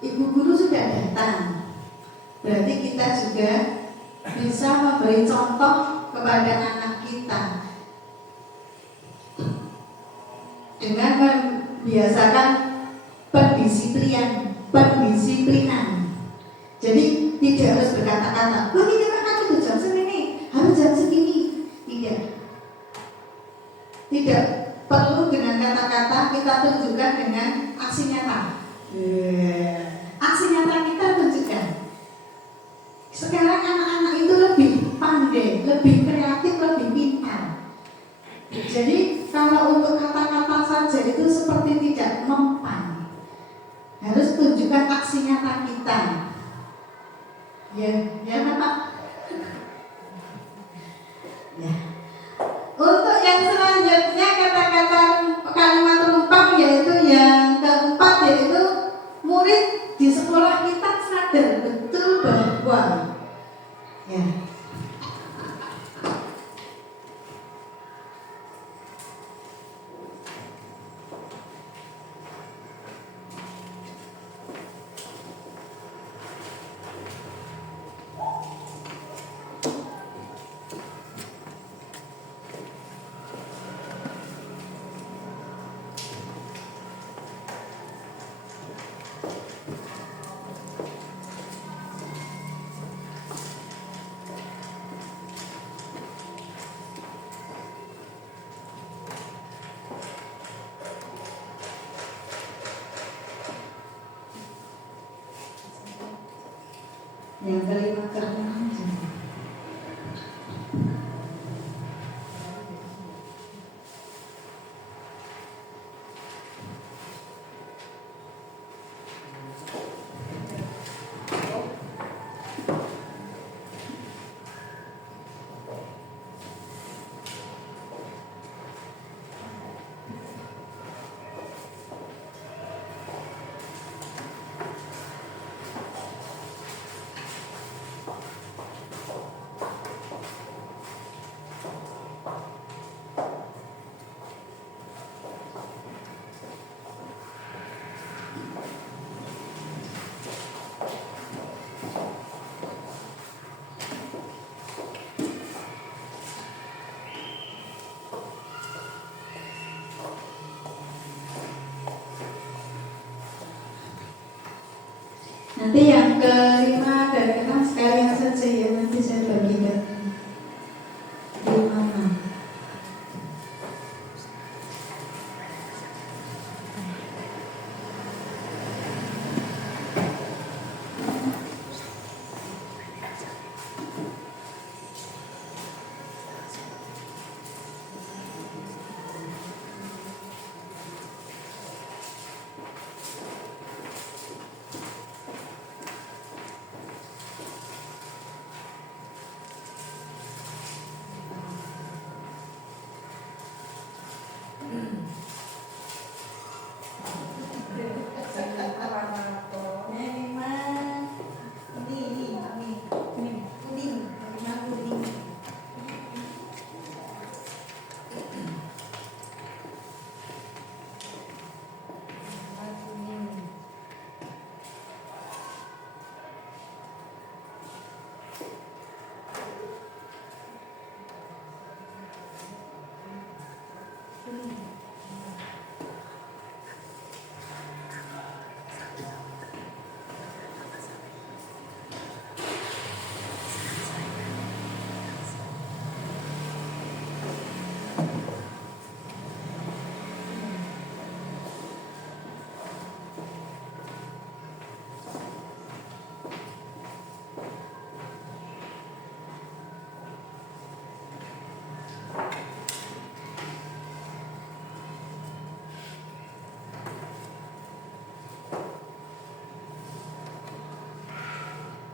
ibu guru sudah datang, berarti kita juga bisa memberi contoh kepada anak kita dengan membiasakan pendisiplinan. Jadi tidak harus berkata-kata, oh ini kan aku jam segini, harus jam segini. Tidak perlu dengan kata-kata, kita tunjukkan dengan aksi nyata. Aksi nyata kita tunjukkan. Sekarang anak-anak itu lebih pandai, lebih kreatif, lebih pintar. Jadi kalau untuk kata-kata saja itu seperti tidak mempan. Harus tunjukkan aksi nyata kita. Ya Bapak. Ya. Untuk yang selanjutnya kata-kata kalimat rumpang yaitu yang keempat yaitu murid di sekolah kita sadar betul bahwa ya Yang kelima karena nanti yang kelima dan keenam sekalian saja ya, nanti saya bagikan di mana.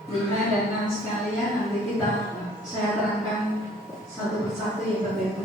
Lima dan enam sekalian nanti saya terangkan satu persatu ya Bapak Ibu.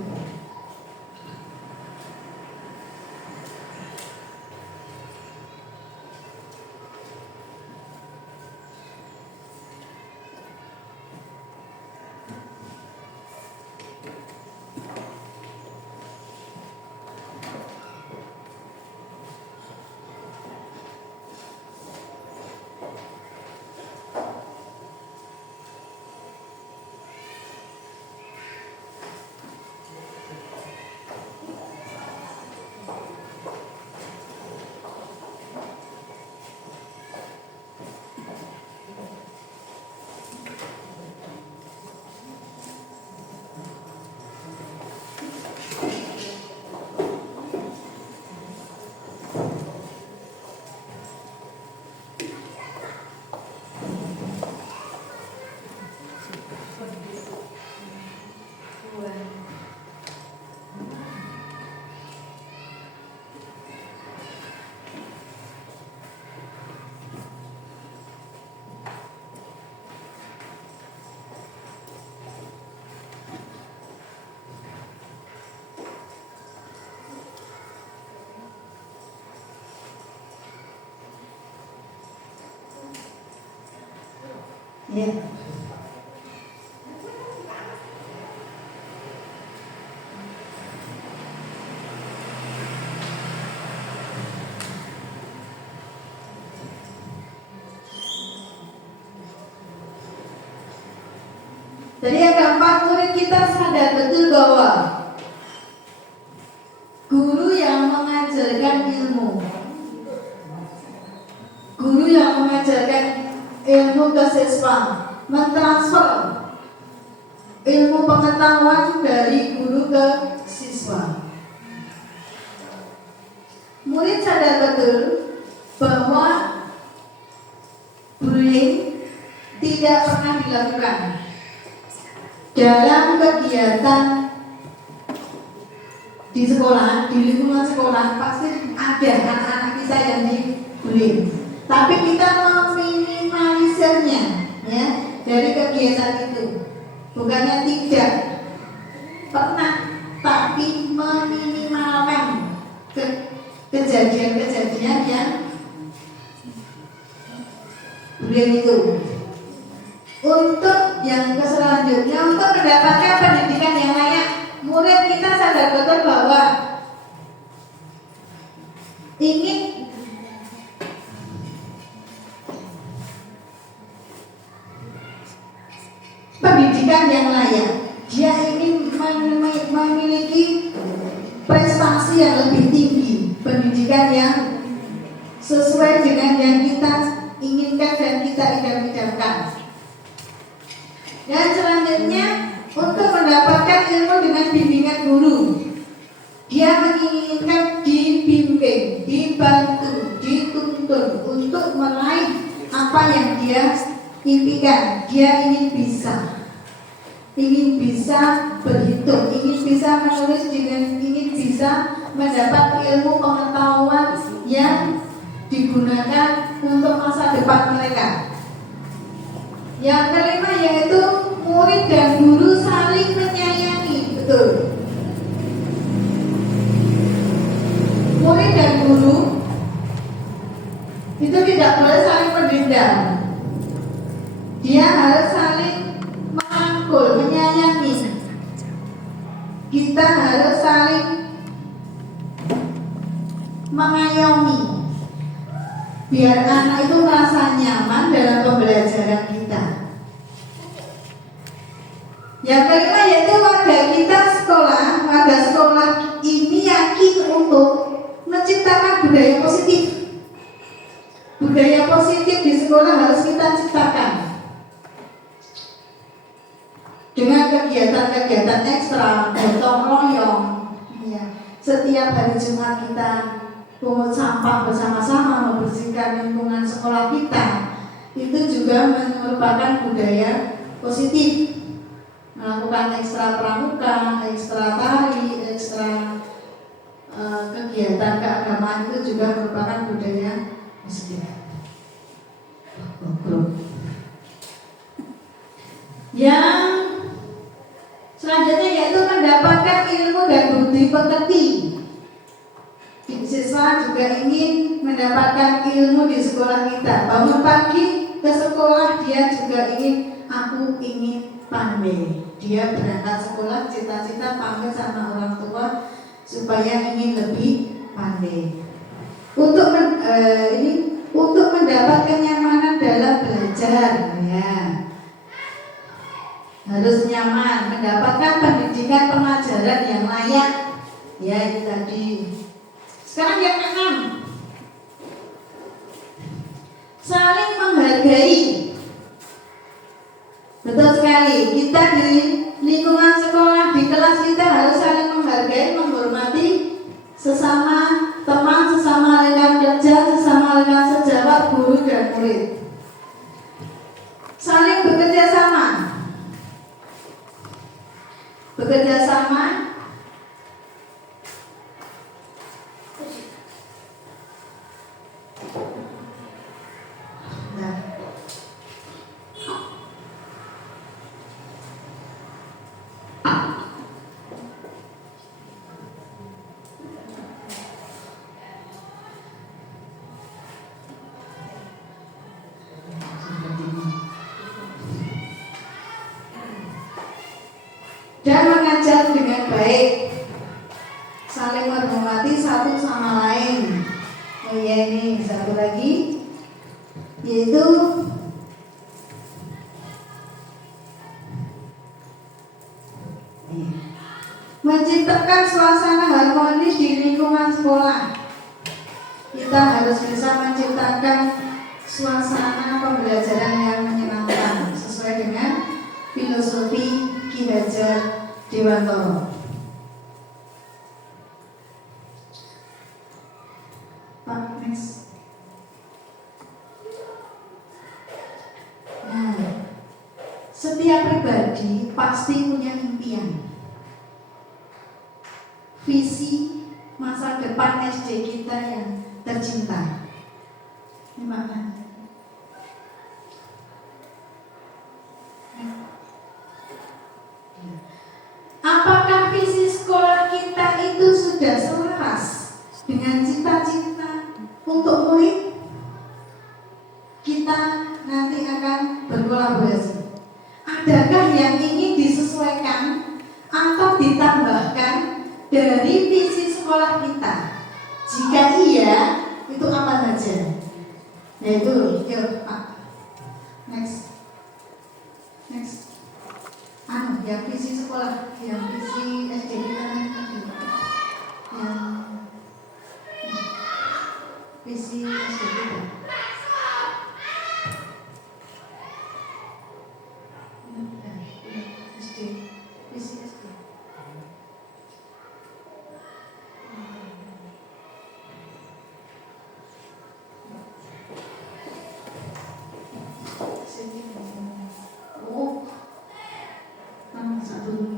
Ya. Jadi yang keempat, murid kita sadar betul bahwa guru yang mengajarkan ilmu, guru yang mengajarkan ilmu ke siswa, mentransfer ilmu pengetahuan dari guru ke siswa. Murid sadar betul bahwa bullying tidak tidak pernah dilakukan. Dalam kegiatan di sekolah, di lingkungan sekolah pasti ada anak-anak kita yang dibully. Tapi kita meminimalisirnya, ya, dari kegiatan itu. Bukannya tidak pernah, tapi meminimalkan kejadian-kejadian yang bullying itu. Untuk yang selanjutnya, untuk mendapatkan pendidikan yang layak, murid kita sadar betul bahwa ingin pendidikan yang layak, dia ingin memiliki prestasi yang lebih tinggi, pendidikan yang sesuai dengan yang kita inginkan dan kita idam-idamkan. Dan selanjutnya, untuk mendapatkan ilmu dengan bimbingan guru, dia menginginkan dibimbing, dibantu, dituntun untuk meraih apa yang dia impikan. Dia ingin bisa berhitung, ingin bisa menulis, ingin bisa mendapat ilmu pengetahuan yang digunakan untuk masa depan mereka. Yang kelima yaitu murid dan guru saling menyayangi, betul. Murid dan guru itu tidak boleh saling mendendam. Dia harus saling merangkul, menyayangi. Kita harus saling mengayomi, biar anak itu merasa nyaman dalam pembelajaran kita. Yang kelima yaitu warga sekolah ini yakin untuk menciptakan budaya positif. Budaya positif di sekolah harus kita ciptakan dengan kegiatan-kegiatan ekstra, gotong royong. Ya. Setiap hari Jumat kita pungut sampah bersama-sama, membersihkan lingkungan sekolah kita. Itu juga merupakan budaya positif. Melakukan ekstra pramuka, ekstra tari, ekstra kegiatan keagamaan itu juga merupakan budaya positif. Yang selanjutnya yaitu mendapatkan ilmu dan budi pekerti. Siswa juga ingin mendapatkan ilmu di sekolah kita. Bangun pagi ke sekolah, dia juga ingin, aku ingin pandai. Dia berangkat sekolah, cita-cita pamit sama orang tua supaya ingin lebih pandai. Untuk mendapat kenyamanan dalam belajar, ya. Harus nyaman, mendapatkan pendidikan pengajaran yang layak. Ya, itu tadi. Sekarang yang keenam, saling menghargai. Betul sekali, kita di lingkungan sekolah, di kelas kita harus saling menghargai, menghormati sesama teman, sesama rekan kerja, sesama rekan sejawat, guru dan murid. Saling bekerja sama. Bekerja sama dan mengajar dengan baik, saling menghormati satu sama lain. Oh iya, ini satu lagi yaitu menciptakan suasana harmonis di lingkungan sekolah. Kita harus bisa menciptakan suasana pembelajaran yang menyenangkan sesuai dengan filosofi Ki Hajar Dewantoro. Pak, next. Nah, Setiap pribadi pasti punya impian. Visi masa depan SD kita yang tercinta. Terima kasih. Apakah visi sekolah kita itu sudah selaras dengan cita-cita untuk murid? Kita nanti akan berkolaborasi. Adakah yang ingin disesuaikan atau ditambahkan dari visi sekolah kita? Jika iya, itu apa saja? Yaitu, yuk Pak. Next. Yang visi sekolah, yang visi SD kita nanti, yang visi SD kita. Visi SD. Oh, satu dulu.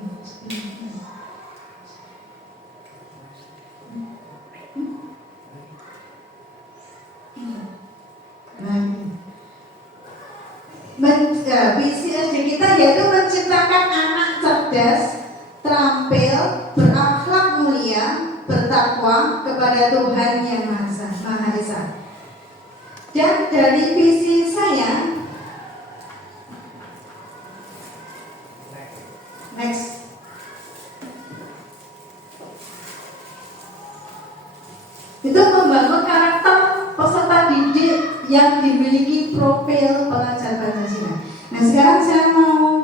Visi SD kita yaitu menciptakan anak cerdas, terampil, berakhlak mulia, bertakwa kepada Tuhan yang Maha Esa. Dan dari visi saya, next. Itu membangun karakter peserta didik yang dimiliki profil pelajar Pancasila. Nah, sekarang saya mau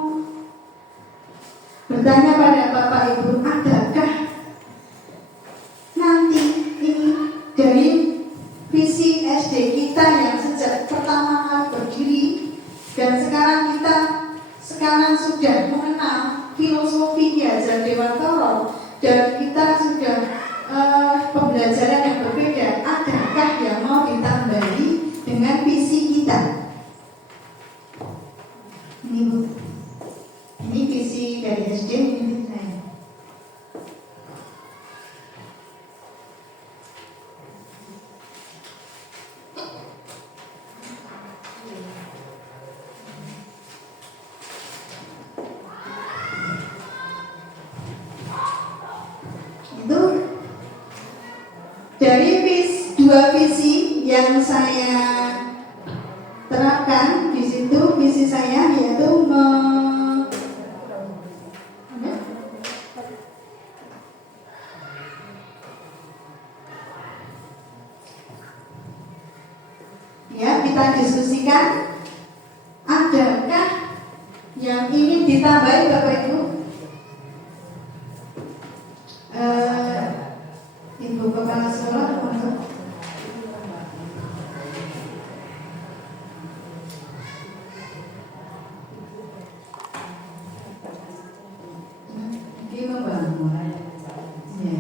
bertanya pada Bapak Ibu, adakah nanti ini dari visi SD kita yang sejak pertama kali berdiri dan sekarang sudah mengenal filosofi Ki Hajar Dewantara dan kita sudah pembelajaran yang berbeda, adakah yang mau ditambahi dengan visi kita? Ini Bu, ini visi dari SD, ini visi saya. Itu dari dua visi yang saya terapkan di situ, visi saya yaitu ya, kita diskusikan. Adakah yang ingin ditambahi Bapak Ibu? Ibu Kepala Sekolah, ini membangun. Ya.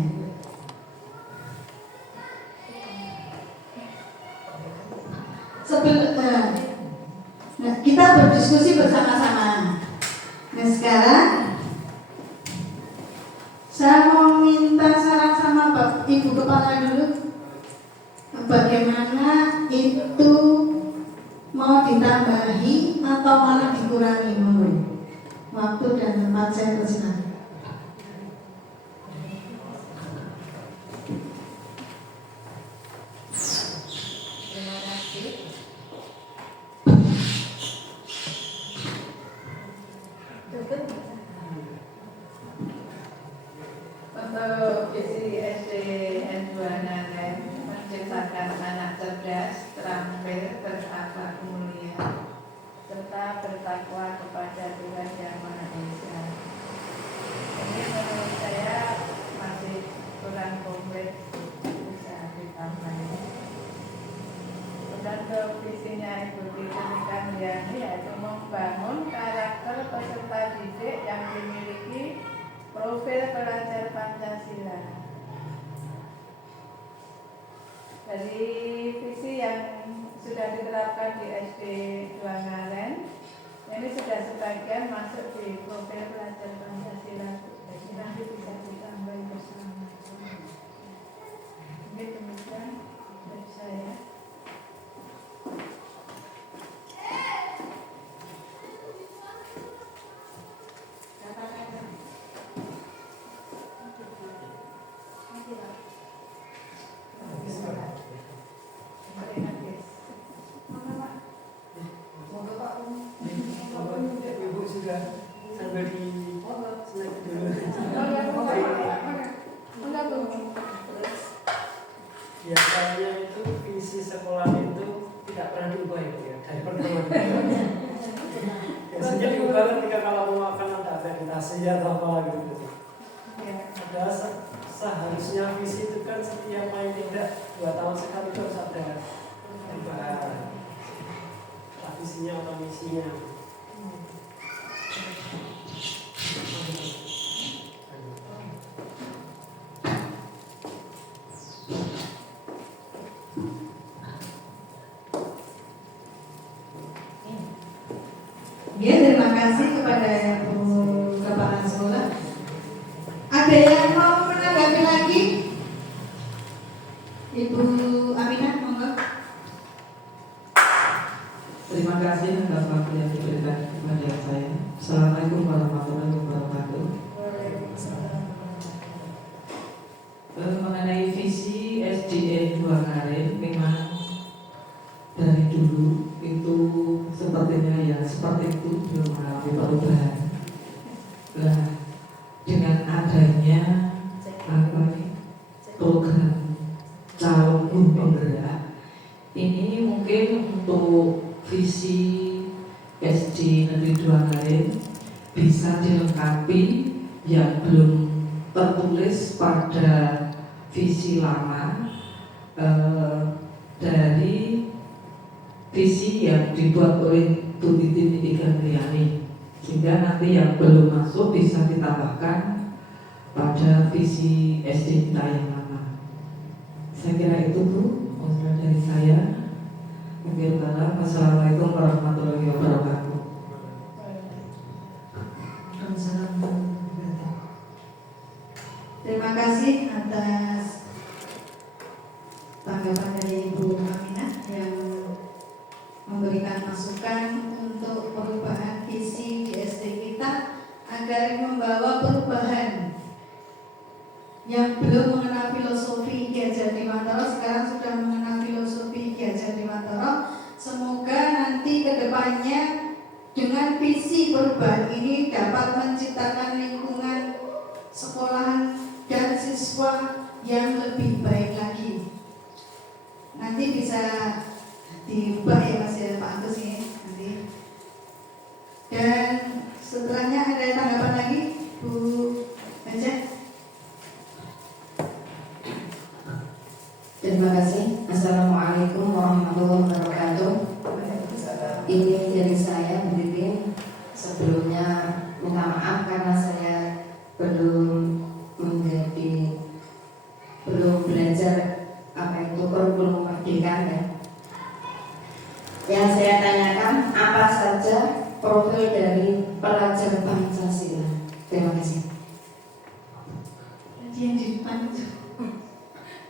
Nah, kita berdiskusi bersama-sama. Nah, sekarang saya mau minta saran sama Ibu Kepala dulu. Bagaimana itu mau ditambahi atau malah dikurangi menurut waktu dan tempat saya bersinar. Untuk visi SDN 2 Ngalen menciptakan anak cerdas, terampil, berakhlak mulia, serta bertakwa kepada Tuhan Yang Maha Esa. Ini menurut saya masih kurang komplit, bisa ditambahin. Untuk visinya Ibu Titi Kandiyani yaitu membangun karakter peserta didik yang dimiliki profil pelajar Pancasila. Dari visi yang sudah diterapkan di SD 2 Ngalen, Ini sudah sebagian masuk di profil pelajar Pancasila. Jadi nanti bisa ditambahin bersama. Ini demikian dari saya. Ibu sudah sampai di slide dulu. Biasanya itu visi sekolah itu tidak pernah diubah ya, Bu, ya dari pertama. Biasanya diubah ketika kalau mau akan ada akreditasi atau apa gitu. Ada seharusnya visi itu kan setiap paling tidak 2 tahun sekali itu harus ada perubahan visinya atau misinya. Ya, terima kasih kepada Bu Kepala Sekolah. Ada yang mau menanggapi lagi? Ibu Aminah, monggo. Terima kasih atas waktu yang diberikan kepada saya. Assalamualaikum warahmatullahi wabarakatuh. Mengenai visi SDN 2 Karet, memang dari dulu itu sepertinya ya seperti itu belum mengalami perubahan. Nah, dengan adanya program calon guru penggerak ini mungkin untuk visi SD Negeri 2 Karet bisa dilengkapi yang belum tertulis pada visi lama dari visi yang dibuat oleh Bu Titi Gandriani, sehingga nanti yang belum masuk bisa ditambahkan pada visi SD kita yang lama. Saya kira itu Bu, dari saya. Assalamualaikum warahmatullahi wabarakatuh. Terima kasih atas tanggapan dari Ibu Aminah yang memberikan masukan untuk perubahan visi di SD kita agar membawa perubahan yang belum mengenal filosofi Ki Hajar Dewantara sekarang sudah mengenal filosofi Ki Hajar Dewantara. Semoga nanti ke depannya dengan visi perubahan ini dapat menciptakan lingkungan sekolahan dan siswa yang lebih baik lagi. Nanti bisa diubah ya Mas ya, Pak Agus ini nanti. Dan setelahnya ada tanggapan lagi Bu Anja. Terima kasih. Assalamualaikum warahmatullahi wabarakatuh. Ini dari saya Bu Titin. Sebelumnya minta maaf karena saya belum belajar apa itu kurikulum merdeka ya. Yang saya tanyakan apa saja profil dari pelajar Pancasila. Terima kasih. Yang di depan itu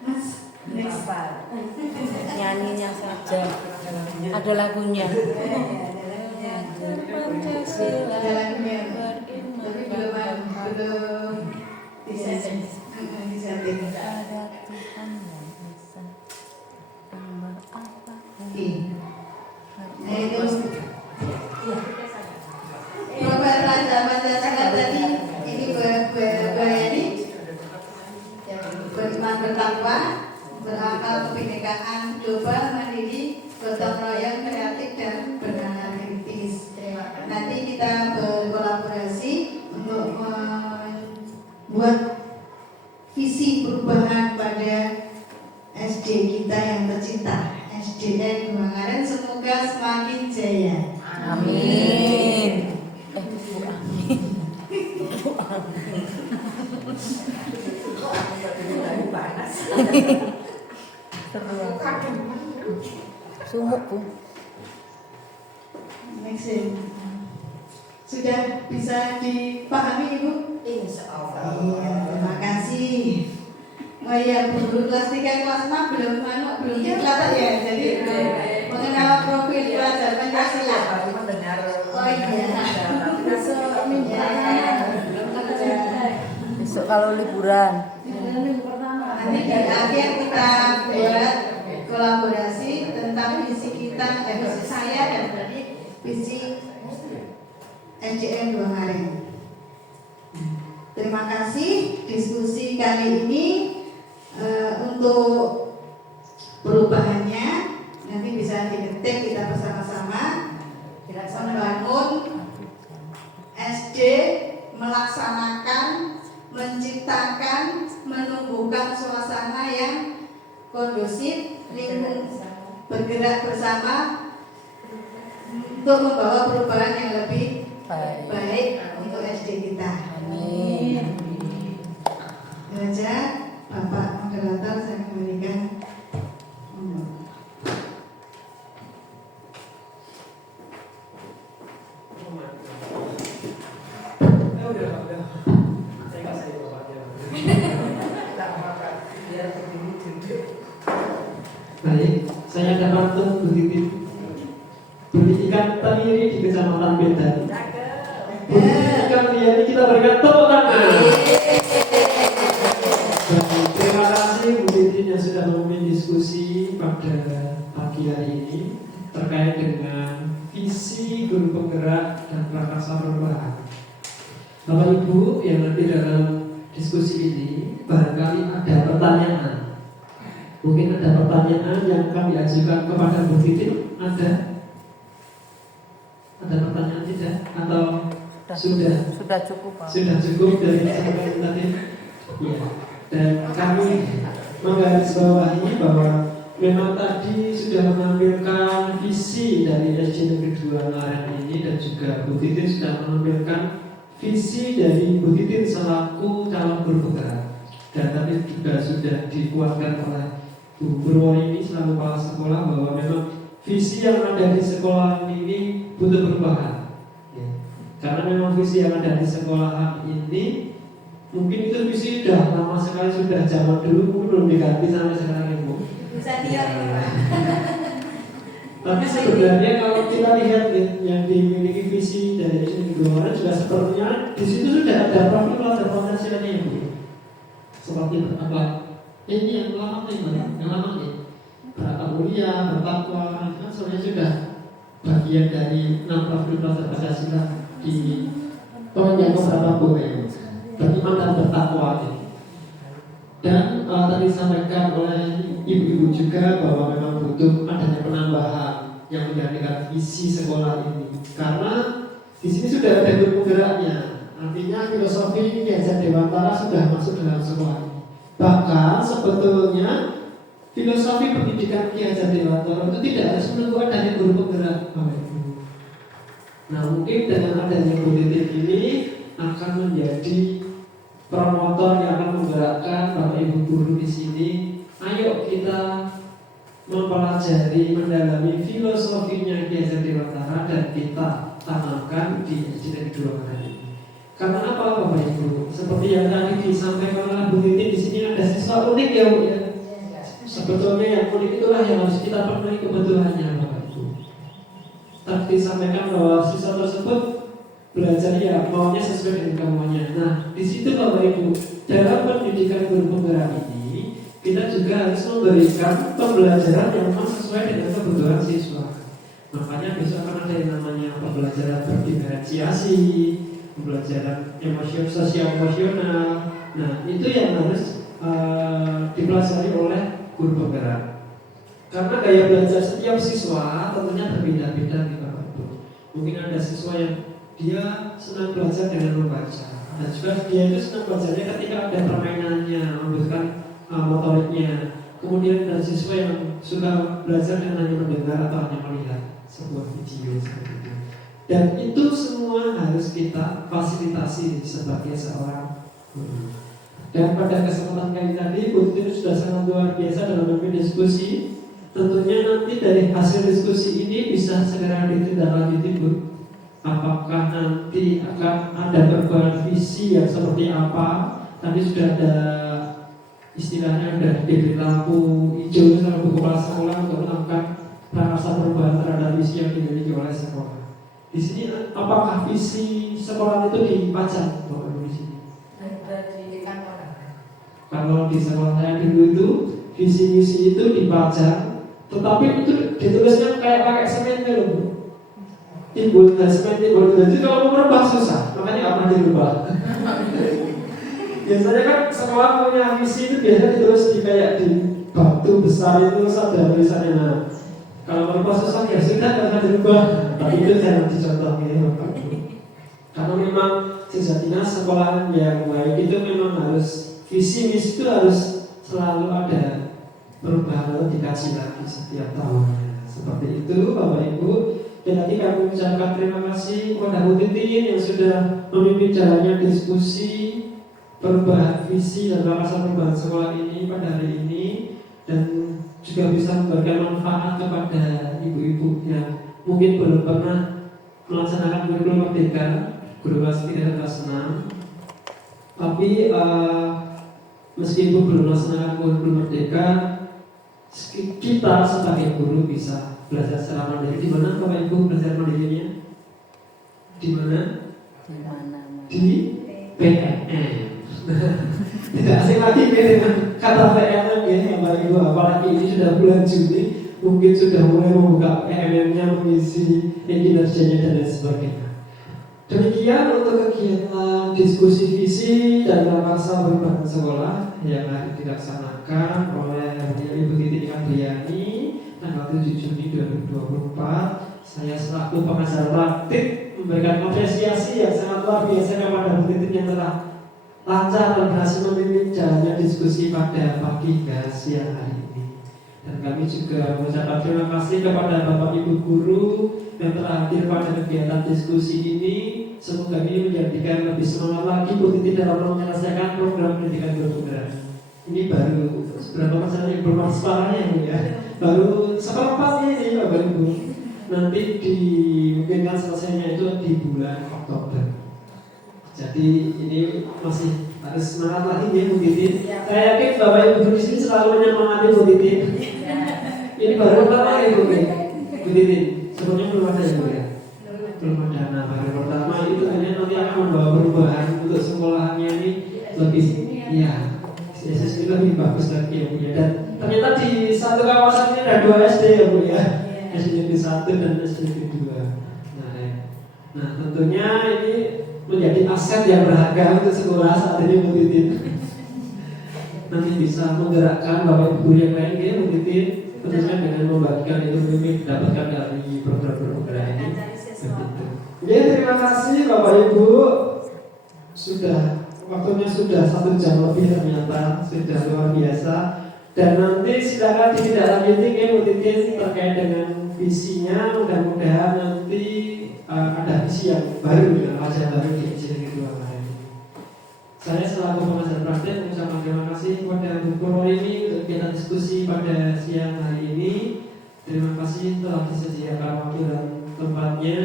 Mas. Next. Nyanyinya saja. Ada lagunya. Pancasila Ada lagunya. Tapi belum disetting. ada Tuhan yang bisa tambah apa. Oke. Nah itu Bapak Raja Pancasila tadi ini Bayani beriman bertakwa, berakal kebinekaan, global, mandiri, gotong royong, kreatif dan bernalar kritis. Nanti kita berkolaborasi untuk membuat visi perubahan pada SD kita yang tercinta, SDN 2 Karet. Semoga semakin jaya. Amin. Sumuk Bu. Next. Sudah bisa dipahami Ibu? Insya Allah. Iya, terima kasih. Oh iya, Bu, kelas 3 kelas 6 belum diklat ya. Jadi mengenal profil pelajar Pancasila. Baru mendengar. Oh iya. Besok minggu Besok kalau liburan. Nanti di akhir kita buat kolaborasi tentang visi kita, visi saya dan tadi visi SDM 2 hari. Terima kasih diskusi kali ini untuk perubahannya nanti bisa diketik kita bersama-sama membangun SD, melaksanakan, menciptakan, menumbuhkan suasana yang kondusif, bergerak bersama untuk membawa perubahan yang lebih baik untuk SD kita. Amin. Saja Bapak Moderator saya kembalikan. Baik, saya dapat Bu Titin berikan tamiri di Kecamatan Medan. Bu Titin kalian kita berikan tepuk tangan. Baik, terima kasih Bu Titin yang sudah memimpin diskusi pada pagi hari ini terkait dengan visi guru penggerak dan prakarsa perubahan. Bapak Ibu yang nanti dalam diskusi ini barangkali ada pertanyaan. Mungkin ada pertanyaan yang kami ajukan kepada Bu Titin. Ada pertanyaan tidak? Atau sudah cukup, Pak. Sudah cukup dari sampaian tadi? Ya. Dan kami menggarisbawahi bahwa memang tadi sudah menampilkan visi dari SD Negeri 2 Ngaren ini dan juga Bu Titin sudah menampilkan visi dari Bu Titin selaku calon guru penggerak. Dan tadi juga sudah dikuatkan oleh Bu Purworini selaku kepala sekolah bahwa memang visi yang ada di sekolah ini butuh perubahan. Ya. Karena memang visi yang ada di sekolahan ini mungkin itu visi sudah lama sekali, sudah zaman dulu mungkin belum diganti sampai sekarang Ibu. Bisa lihat Pak. Tapi sebenarnya kalau kita lihat yang dimiliki visi dari SD Negeri juga sepertinya di situ sudah ada profil pelajar Pancasilanya Ibu. Seperti apa? Ini yang lama nih, berapa mulia, bertakwa, itu kan sebenarnya sudah bagian dari 6 profil pelajar Pancasila di yang beberapa boleh beriman dan bertakwa ini. Dan tadi disampaikan oleh ibu-ibu juga bahwa memang butuh adanya penambahan yang menjadikan visi sekolah ini, karena di sini sudah ada guru penggeraknya. Artinya filosofi Ki Hajar Dewantara sudah masuk dalam sekolah ini. Bahkan sebetulnya filosofi pendidikan Ki Hajar Dewantara itu tidak harus menunggu adanya guru penggerak, Bapak Ibu. Nah, mungkin dengan adanya Bu Titin ini akan menjadi promotor yang akan menggerakkan Bapak Ibu guru di sini. Ayo kita mempelajari, mendalami filosofinya Ki Hajar Dewantara dan kita tanamkan di SD Negeri 2 Ngaren. Karena apa Bapak Ibu? Seperti yang tadi disampaikan oleh Bu Titin, di sini ada siswa unik ya Bu ya. Sebetulnya yang unik itulah yang harus kita penuhi kebutuhannya Bapak Ibu. Tadi disampaikan bahwa siswa tersebut belajar ya maunya sesuai dengan kemauannya. Nah di situ Bapak Ibu, dalam pendidikan guru penggerak ini kita juga harus memberikan pembelajaran yang memang sesuai dengan kebutuhan siswa. Makanya besok akan ada yang namanya pembelajaran berdiferensiasi, pembelajaran sosial emosional. Nah itu yang harus dipelajari oleh guru penggerak. Karena gaya belajar setiap siswa tentunya berbeda-beda nih Bapak Ibu. Mungkin ada siswa yang dia senang belajar dengan membaca, dan juga dia itu senang belajarnya ketika ada permainannya, membutuhkan motoriknya. Kemudian ada siswa yang suka belajar dengan hanya mendengar atau hanya melihat sebuah video seperti itu. Dan itu semua harus kita fasilitasi sebagai seorang guru. Dan pada kesempatan kali tadi Bu Titin sudah sangat luar biasa dalam memimpin diskusi. Tentunya nanti dari hasil diskusi ini bisa segera ditindaklanjuti Bu. apakah nanti akan ada perubahan visi yang seperti apa. Tadi sudah ada istilahnya udah diberi lampu hijau sama buku kepala sekolah untuk melakukan prakarsa perubahan terhadap visi yang dimiliki oleh sekolah. Di sini apakah visi sekolah itu dipajang Bapak Ibu di sini? Di kantor. Kalau di sekolah saya dulu itu visi misi itu dipajang, tetapi itu ditulisnya kayak pakai semen loh Bu. Timbul semen timbul. Jadi kalau mau merubah susah, makanya nggak pernah dirubah. Biasanya kan sekolah punya visi itu biasanya ditulis di kayak di batu besar itu ada tulisannya. Nah, kalau merubah susah ya sudah karena dirubah. Tapi itu jangan dicontoh ya Bapak Ibu. Karena memang sejatinya sekolah yang baik itu memang harus visi misi itu harus selalu ada perubahan atau dikaji lagi setiap tahunnya. Seperti itu Bapak Ibu. Dan nanti kami mengucapkan terima kasih kepada Bu Titin yang sudah memimpin jalannya diskusi perubahan visi dan prakarsa perubahan sekolah ini pada hari ini, dan juga bisa memberikan manfaat kepada ibu-ibu yang mungkin belum pernah melaksanakan kurikulum merdeka, guru kelas 3 dan kelas 6. Tapi meskipun belum melaksanakan kurikulum merdeka, kita sebagai guru bisa belajar secara mandiri. Di mana Bapak Ibu belajar mandirinya? Di mana? Di PNM. Tidak asing lagi dengan kata PNM ya Bapak Ibu. Apalagi ini sudah bulan Juni, mungkin sudah mulai membuka PNM-nya, mengisi kinerjanya dan lain sebagainya. Demikian untuk kegiatan diskusi visi dan prakarsa perubahan sekolah yang hari dilaksanakan oleh Ibu Titin Andriani tanggal 7 Juni 2024. Saya selaku pengajar praktik memberikan apresiasi yang sangat luar biasa kepada Bu Titin yang telah lancar dan berhasil memimpin jalannya diskusi pada pagi hingga siang hari ini. Dan kami juga mengucapkan terima kasih kepada Bapak Ibu guru yang telah hadir pada kegiatan diskusi ini. Semoga ini menjadikan lebih semangat lagi Bu Titin dalam menyelesaikan program pendidikan berprogram. Ini baru seberapa persen yang belum separahnya ya. Baru seperempatnya ini Bapak Ibu. Nanti dimungkinkan selesainya itu di bulan Oktober. Jadi ini masih harus semangat lagi ya Bu Titin. Saya yakin Bapak Ibu di sini selalu menyemangati Bu Titin. Ini baru pertama ya Bu Titin. Sebelumnya belum ada ya Bu ya. Belum ada. Nah baru pertama itu nanti akan membawa perubahan untuk sekolahannya ini lebih ya. SSB lebih bagus lagi ya Bu ya. Dan ternyata di satu kawasan ini ada 2 SD ya Bu ya. SDB 1 dan SDB 2. Nah tentunya ini menjadi aset yang berharga untuk sekolah saat ini Bu Titin. Nanti bisa menggerakkan Bapak Ibu yang lain ya Bu Titin, tentunya dengan membagikan ilmu yang didapatkan dari program-program ini. Ya terima kasih Bapak Ibu. Sudah waktunya sudah 1 jam lebih ternyata sudah luar biasa. Dan nanti silakan ditindaklanjuti ya Bu Titin terkait dengan visinya. Mudah-mudahan nanti ada visi yang baru ya, wajah baru di sini kedua hari ini. Saya selaku pengajar praktek mengucapkan terima kasih kepada Bu Purwo ini untuk kegiatan diskusi pada siang hari ini. Terima kasih telah disediakan waktu dan tempatnya.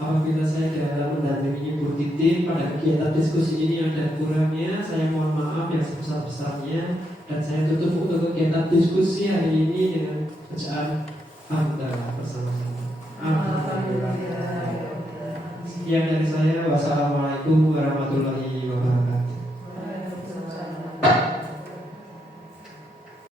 Apabila saya dalam mendampingi Bu Titin pada kegiatan diskusi ini ada kurangnya, saya mohon maaf yang sebesar-besarnya. Dan saya tutup untuk kegiatan diskusi hari ini dengan bacaan hamdalah bersama-sama. Alhamdulillah. Sekian dari saya. Wassalamualaikum warahmatullahi wabarakatuh.